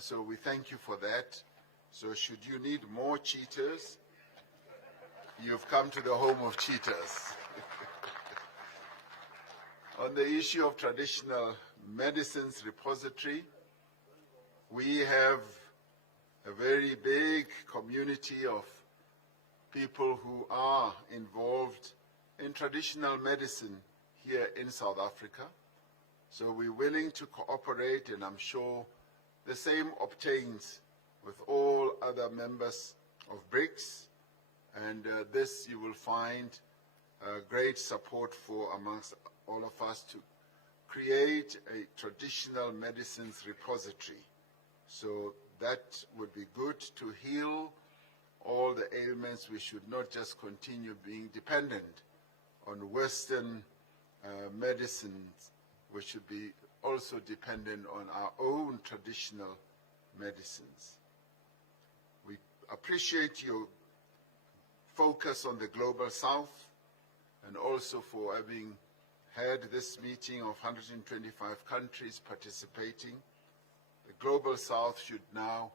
So we thank you for that. So should you need more cheetahs, you've come to the home of cheetahs. On the issue of traditional medicines repository, we have a very big community of people who are involved in traditional medicine here in South Africa. So we're willing to cooperate, and I'm sure the same obtains with all other members of BRICS. And this you will find great support for amongst all of us to create a traditional medicines repository. So that would be good to heal all the ailments. We should not just continue being dependent on Western medicines. We should be also dependent on our own traditional medicines. We appreciate your focus on the Global South, and also for having had this meeting of 125 countries participating. The Global South should now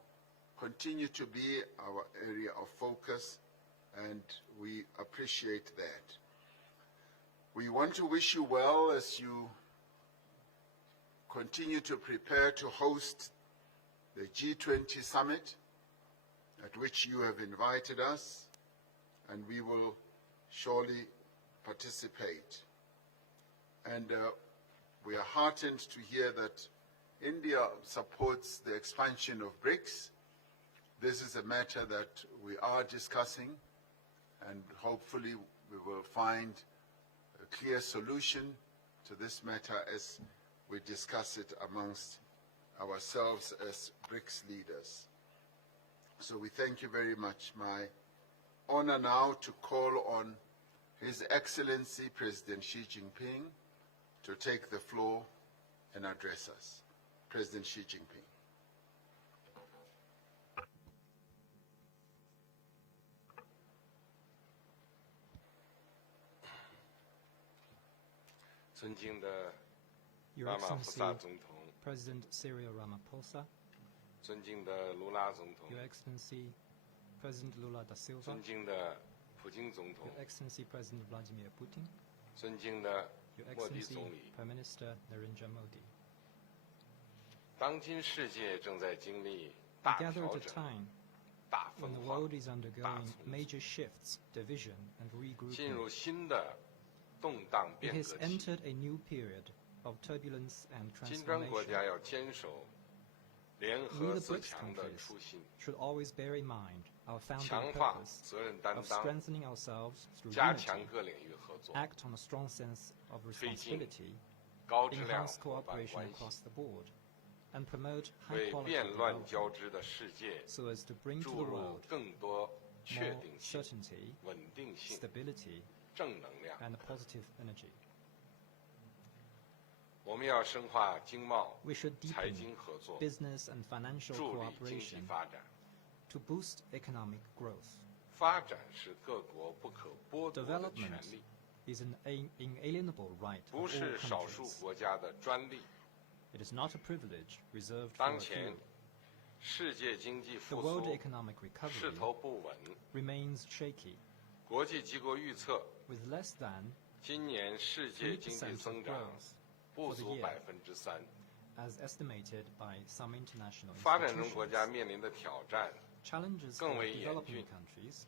continue to be our area of focus, and we appreciate that. We want to wish you well as you continue to prepare to host the G20 summit, at which you have invited us. and we will surely participate. And we are heartened to hear that India supports the expansion of BRICS. This is a matter that we are discussing, and hopefully we will find a clear solution to this matter as we discuss it amongst ourselves as BRICS leaders. So we thank you very much. My honor now to call on His Excellency President Xi Jinping to take the floor and address us. President Xi Jinping. Your Excellency, President Cyril Ramaphosa, Your Excellency, President Lula da Silva, Your Excellency, President Vladimir Putin, Your Excellency, Prime Minister Narendra Modi. We gather at a time when the world is undergoing major shifts, division, and regrouping. It has entered a new period of turbulence and transformation. We, the BRICS countries, should always bear in mind our founding purpose of strengthening ourselves through unity, act on a strong sense of responsibility, enhance cooperation across the board, and promote high-quality development so as to bring to the world more certainty, stability, and a positive energy. We should deepen business and financial cooperation to boost economic growth. Development is an inalienable right of all countries. It is not a privilege reserved for a few. The world economic recovery remains shaky, with less than 3% of growth for the year, as estimated by some international institutions. Challenges for developing countries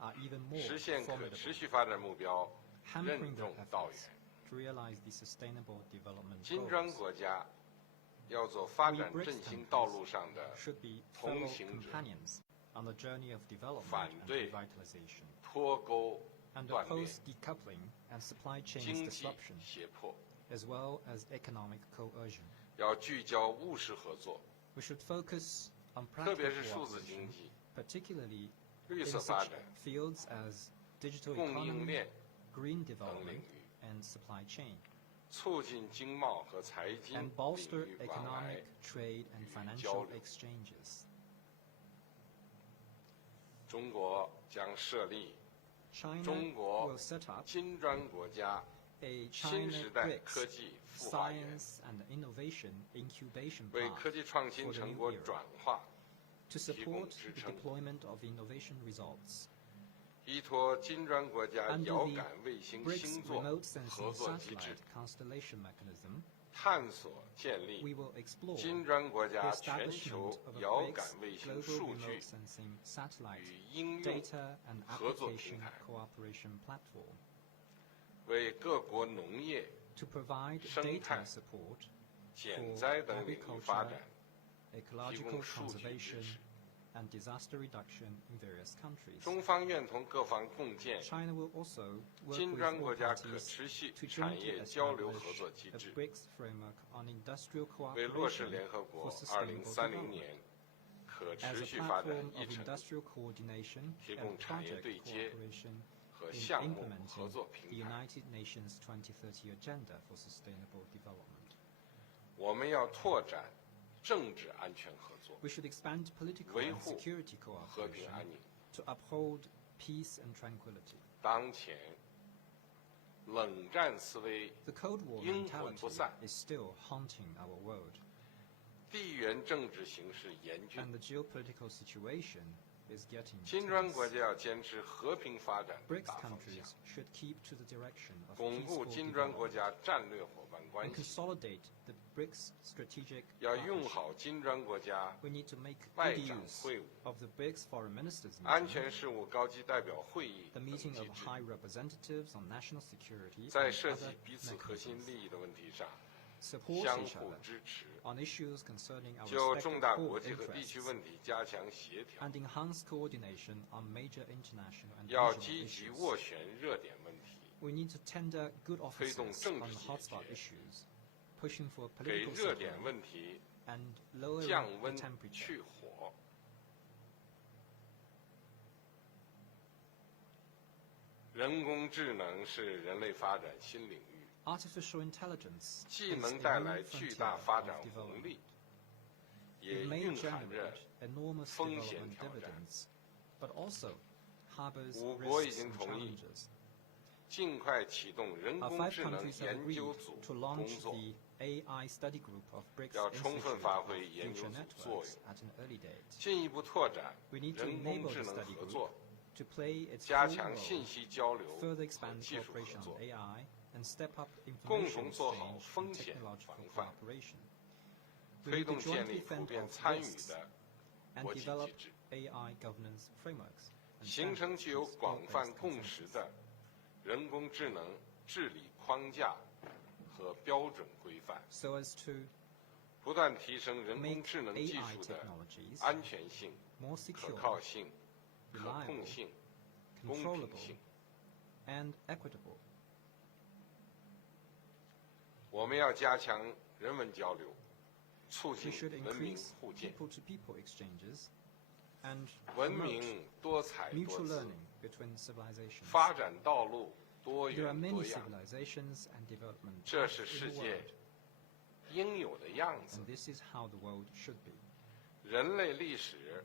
are even more formidable, hampering their efforts to realize the sustainable development goals. We BRICS countries should be fellow companions on the journey of development and revitalization, and oppose decoupling and supply chain disruption, as well as economic coercion. We should focus on practical cooperation, particularly in such fields as digital economy, green development, and supply chain, and bolster economic, trade, and financial exchanges. China will set up a China BRICS Science and Innovation Incubation Park for the new era to support the deployment of innovation results. Under the BRICS Remote Sensing Satellite Constellation Mechanism, we will explore the establishment of a BRICS Global Remote Sensing Satellite Data and Application Cooperation Platform to provide data support for agriculture, ecological conservation, and disaster reduction in various countries. China will also work with all parties to jointly establish a BRICS framework on industrial cooperation for sustainable development as a platform of industrial coordination and project cooperation in implementing the United Nations 2030 Agenda for Sustainable Development. We should expand political and security cooperation to uphold peace and tranquility. The Cold War mentality is still haunting our world, and the geopolitical situation is getting tense. BRICS countries should keep to the direction of peaceful development 关 and 系， consolidate the BRICS strategic 要用 partnership. 好金砖国家 We need to make 外 good 长 use 会晤、 of the BRICS foreign ministers 安 meeting, 全事务高级代表会议 the 等 meeting 机 of 制， high representatives on national security, 在 and 涉及 other 彼此核心 mechanisms. 利益的问题上 Support 相 each 互 other 支持， on issues concerning our 就 respective 重大 core 国际和地区 interests 问题加强协调， and enhance coordination on major international and 要 regional 积极 issues. 斡旋热点问题， We need to tender good 推动 offices 政 on 治 the 解 hotspot 决， issues, pushing for 给 political 热点 settlement 问题 and lowering 降 the 温 temperature. 去火。人工智能是人类发展新领域， Artificial intelligence 既 is 能 a 带 new 来巨 frontier 大 of 发展红 development. 利，也 It may 蕴含着 generate enormous 风险 development 挑战。 dividends, but also harbors 5国已 risks 经 and 同意 challenges. 尽快启动人 Our 工 5 智能 countries have 研究 agreed 组 to 工 launch 作， the AI study group of BRICS 要充分 Institute 发 of 挥研究 Future 组作 Networks 用， at an early date. 进一步拓展 We need to 人工 enable 智 the 能 study 合 group 作， to play its 加 full 强信 role, 息交流 further 和 expand 技术合 cooperation 作 on，AI, and step up 共 information 同做好 exchange 风 and 险防 technological 范， cooperation. We 推 need to 动建 jointly 立普 fend 遍 off 参与 risks 的 and 国际 develop 机制， AI governance frameworks and 形成 standards 具有 with 广泛 broad-based 共识 consensus. 的人工智能治理框架和标准规范， So as to 不断提升人工 make 智能技 AI 术的 technologies 安全性、 more 可 secure, 靠性、可 reliable, 控性、公平 controllable, 性。 and equitable. 我们要加强人文交流，促 We 进 should 文明 increase 互鉴， people-to-people exchanges and 文 promote 明多彩多 mutual 姿， learning between civilizations. 发展道路多 There are 元 many 多样， civilizations and development 这 paths 是 in 世 the 界 world, 应有的样子 and。this is how the world should be. 人类历史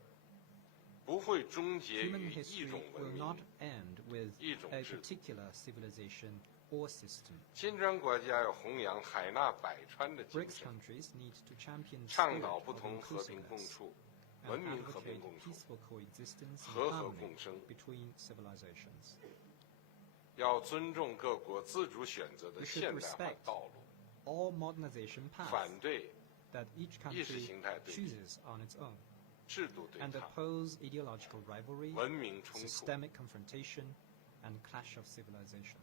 不会终结 Human 于一 history 种文 will not 明。 end with 一种 a 制度。 particular civilization or system. 金砖国家要弘扬海纳百川的精 BRICS 神， countries need to champion the 倡 spirit 导 of 不同和平共 inclusiveness 处、 and 文明和平 advocate 共处， peaceful coexistence 和 and 和 harmony 共生。 between civilizations. 要尊重各国自主选择的 We should 现代化 respect 道路， all modernization 反 paths 对 that each 意识 country 形态对立、 chooses on its own 制度对 and 抗、 oppose ideological rivalry, 文明冲突。 systemic confrontation, and clash of civilizations.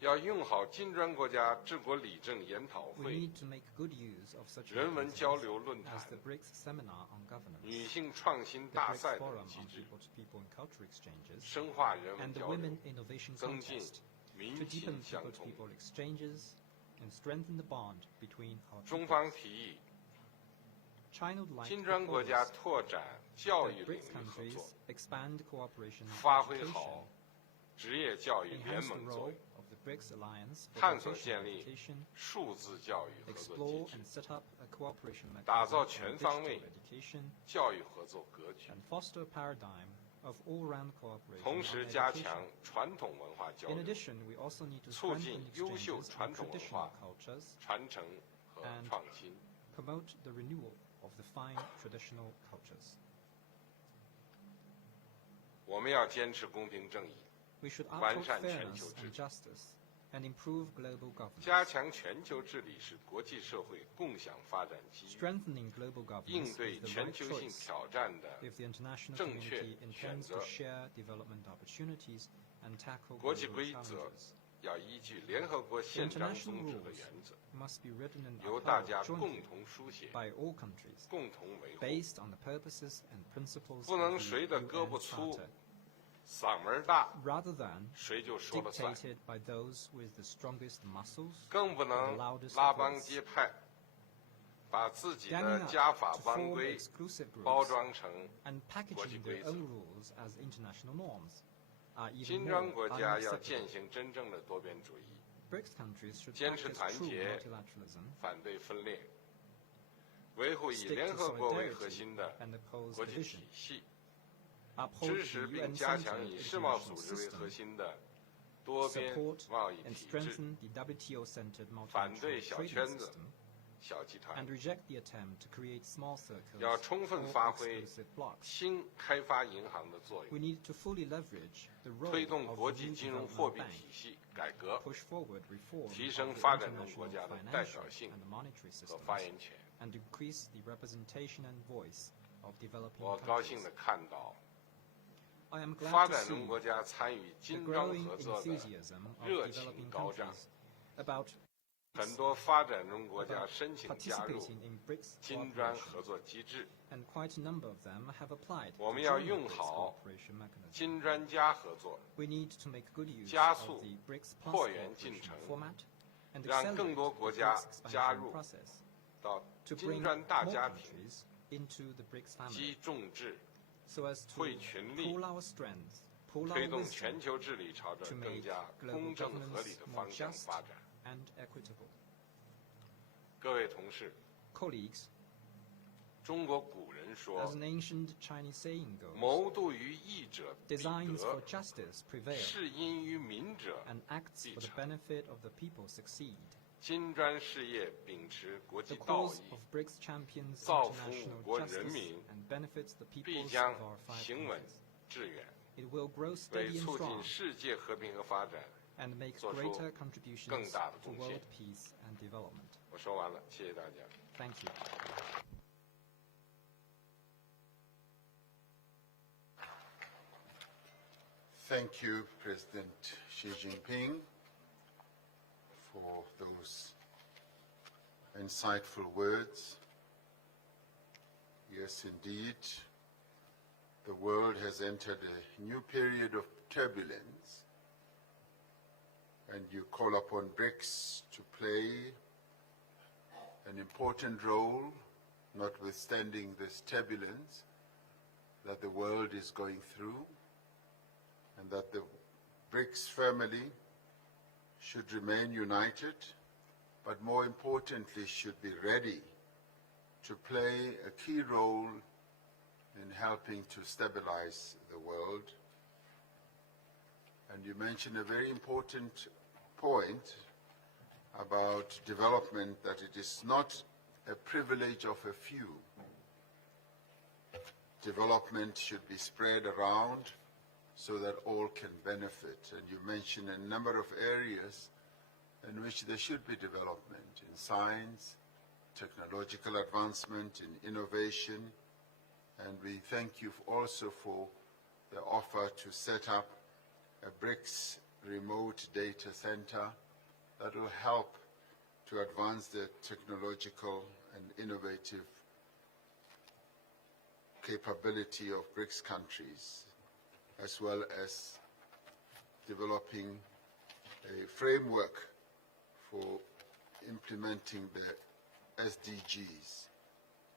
要用好金砖国家治国理政研讨 We 会、 need to make good use of such 人文交 mechanisms 流论 as 坛、 the BRICS seminar on governance, 女性创新 the 大 BRICS 赛等 forum 机 on 制， people-to-people and culture exchanges, 深化人文 and the 交流 women，innovation 增进 contest 民 to 心 deepen 相通。 people-to-people exchanges and strengthen the bond between our 中方 peoples. 提议， China would like 金 to 砖国家 propose 拓展教 that 育领 BRICS 域合 countries 作， expand cooperation 发 on 挥 education, 好职业教育联 enhance the 盟作 role 用， of the BRICS alliance for 探索 vocational 建立 education, 数字教育合作 explore 机 and 制， set up a cooperation 打 mechanism 造 on 全方 digital 位 education, 教育合作格局， and foster a paradigm of all-round cooperation 同 on 时加 education. 强传统文化交 In 流、 addition, we also need to 促进 strengthen 优秀 exchanges 传 on 统文 traditional 化 cultures, 传承和 and 创新。 promote the renewal of the fine traditional cultures. 我们要坚持公平正义， We should 完 uphold 善全 fairness 球治 and 理， justice and improve global governance. 加强全球治理是国际社会共享发展机遇， Strengthening global 应 governance 对 is the 全 right 球性 choice 挑战的 if the international 正确 community 选 intends to 择。 share development opportunities and tackle 国际 global 规则 challenges. 要依据联合国宪章宗旨和原则， Must be written and 由大 upheld 家共 jointly 同书写、 by all countries, 共同维护， based on the purposes and principles 不能 of 谁 the 的胳膊 UN 粗、 Charter, 嗓门大， rather than 谁就说了算， dictated by those with the strongest muscles, 更不能 the loudest 拉帮 voice. 结派，把自己 Ganging 的 up 家法 to 班 form 规 exclusive 包 groups 装成 and 国际 packaging 规 their 则。 own rules as international norms are even 金 more 砖国家要 unacceptable. 践行真正的多边主义， BRICS countries should 坚持 practice 团 true 结， multilateralism, 反对分裂，维护以 stick 联 to 合国为核 solidarity 心的 and oppose 国际 division, 体系， uphold 支 the 持并加强 UN-centered 以世贸 international 组织为核 system, 心的多边 support 贸易 and 体制， strengthen the WTO-centered 反对 multilateral 小 trading 圈子 system, 小集团 and，reject the attempt to create small circles 要充分 or 发挥 exclusive blocks. 新开发银行的作 We 用， need to fully leverage the role 推动 of 国 the 际 new 金融货 development 币 bank 体系改革， push forward reform 提 of 升 the 发展中 international 国家的代 financial 表性 and the monetary 和 systems 发言权。 and increase the representation and voice of developing 我高兴 countries. 地看到， I am 发 glad to 展中 see 国家参与 the 金砖 growing 合作的 enthusiasm of 热情 developing 高涨。 countries about 很多发展中国家 about 申请加入 participating in BRICS 金砖 cooperation, 合作机制。 and quite a number of them have applied 我 to 们要 join the 用 BRICS 好 cooperation mechanism. 金砖加合作， We need to make good use 加 of 速 the BRICS plus 扩员进 cooperation 程， format and 让 accelerate 更多 the 国家 BRICS 加 expansion 入 process 到 to 金 bring 砖大 more 家庭， countries into the BRICS 集 family 众志， so as to 汇群力， pool our strength, pool 推 our 动 wisdom 全球治理朝着 to 更 make 加 global 公正合理 governance 的 more 方向 just 发展。 and equitable. 各位同事， Colleagues, 中国古人 as 说 an ancient Chinese saying：“ goes, 谋度于义者必 designs for 得， justice prevail 事因于民者 and acts 必 for the 成。” benefit of the people succeed. 金砖事业秉持国 The 际道 cause 义， of BRICS champions 造福 international 我国人 justice 民， and benefits the 必 peoples 将 of our five 行稳 countries. 致远， It will grow 为 steady and 促进 strong 世界和平和发展。 and make 做出 greater 更 contributions 大的 to 贡献。 world peace and development. 我说完了，谢谢大家。 Thank you. Thank you, President Xi Jinping, for those insightful words. Yes, indeed, the world has entered a new period of turbulence, and you call upon BRICS to play an important role, notwithstanding this turbulence that the world is going through, and that the BRICS family should remain united, but more importantly should be ready to play a key role in helping to stabilize the world. And you mentioned a very important point about development, that it is not a privilege of a few. Development should be spread around so that all can benefit. And you mentioned a number of areas in which there should be development: in science, technological advancement, in innovation. And we thank you also for the offer to set up a BRICS remote data center that will help to advance the technological and innovative capability of BRICS countries, as well as developing a framework for implementing the SDGs.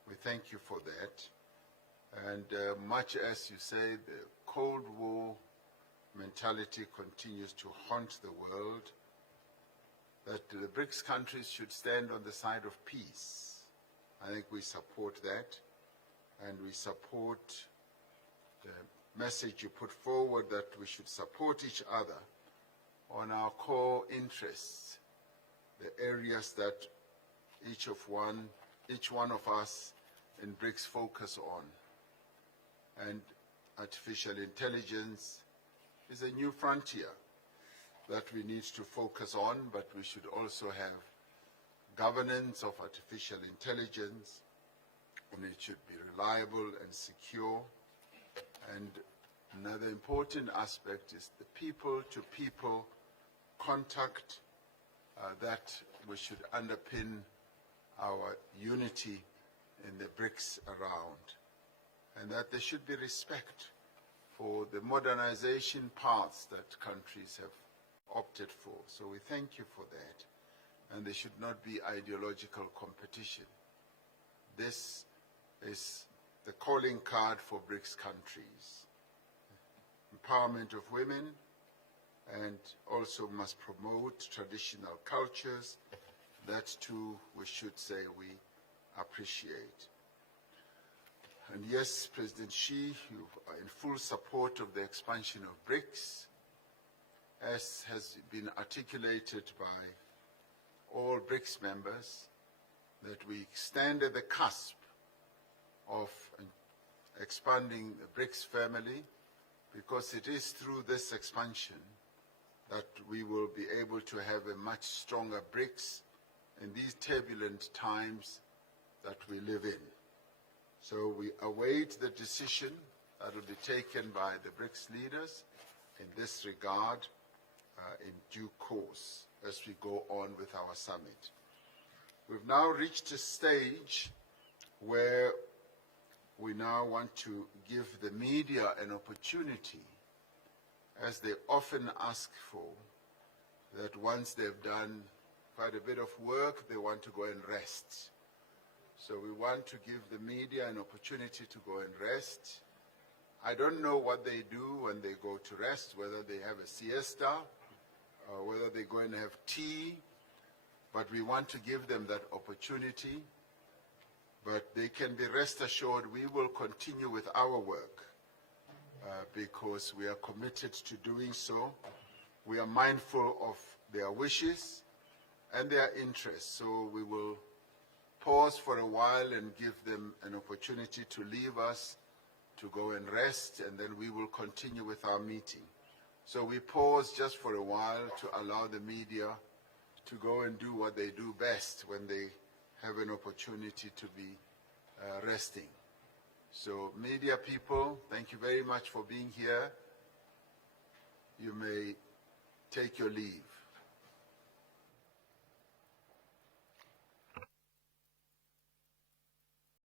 We thank you for that. And much as you say, the Cold War mentality continues to haunt the world, that the BRICS countries should stand on the side of peace. I think we support that, and we support the message you put forward that we should support each other on our core interests, the areas that each one of us in BRICS focus on. And artificial intelligence is a new frontier that we need to focus on, but we should also have governance of artificial intelligence, and it should be reliable and secure. And another important aspect is the people-to-people contact that we should underpin our unity in the BRICS around, and that there should be respect for the modernization paths that countries have opted for. So we thank you for that, and there should not be ideological competition. This is the calling card for BRICS countries. Empowerment of women, and also must promote traditional cultures. That too, we should say we appreciate. And yes, President Xi, you are in full support of the expansion of BRICS, as has been articulated by all BRICS members, that we stand at the cusp of expanding the BRICS family, because it is through this expansion that we will be able to have a much stronger BRICS in these turbulent times that we live in. So we await the decision that will be taken by the BRICS leaders in this regard in due course as we go on with our summit. We've now reached a stage where we now want to give the media an opportunity, as they often ask for, that once they've done quite a bit of work, they want to go and rest. So we want to give the media an opportunity to go and rest. I don't know what they do when they go to rest, whether they have a siesta, or whether they go and have tea, but we want to give them that opportunity. But they can be rest assured we will continue with our work because we are committed to doing so. We are mindful of their wishes and their interests, so we will pause for a while and give them an opportunity to leave us, to go and rest, and then we will continue with our meeting. So we pause just for a while to allow the media to go and do what they do best when they have an opportunity to be resting. So media people, thank you very much for being here. You may take your leave.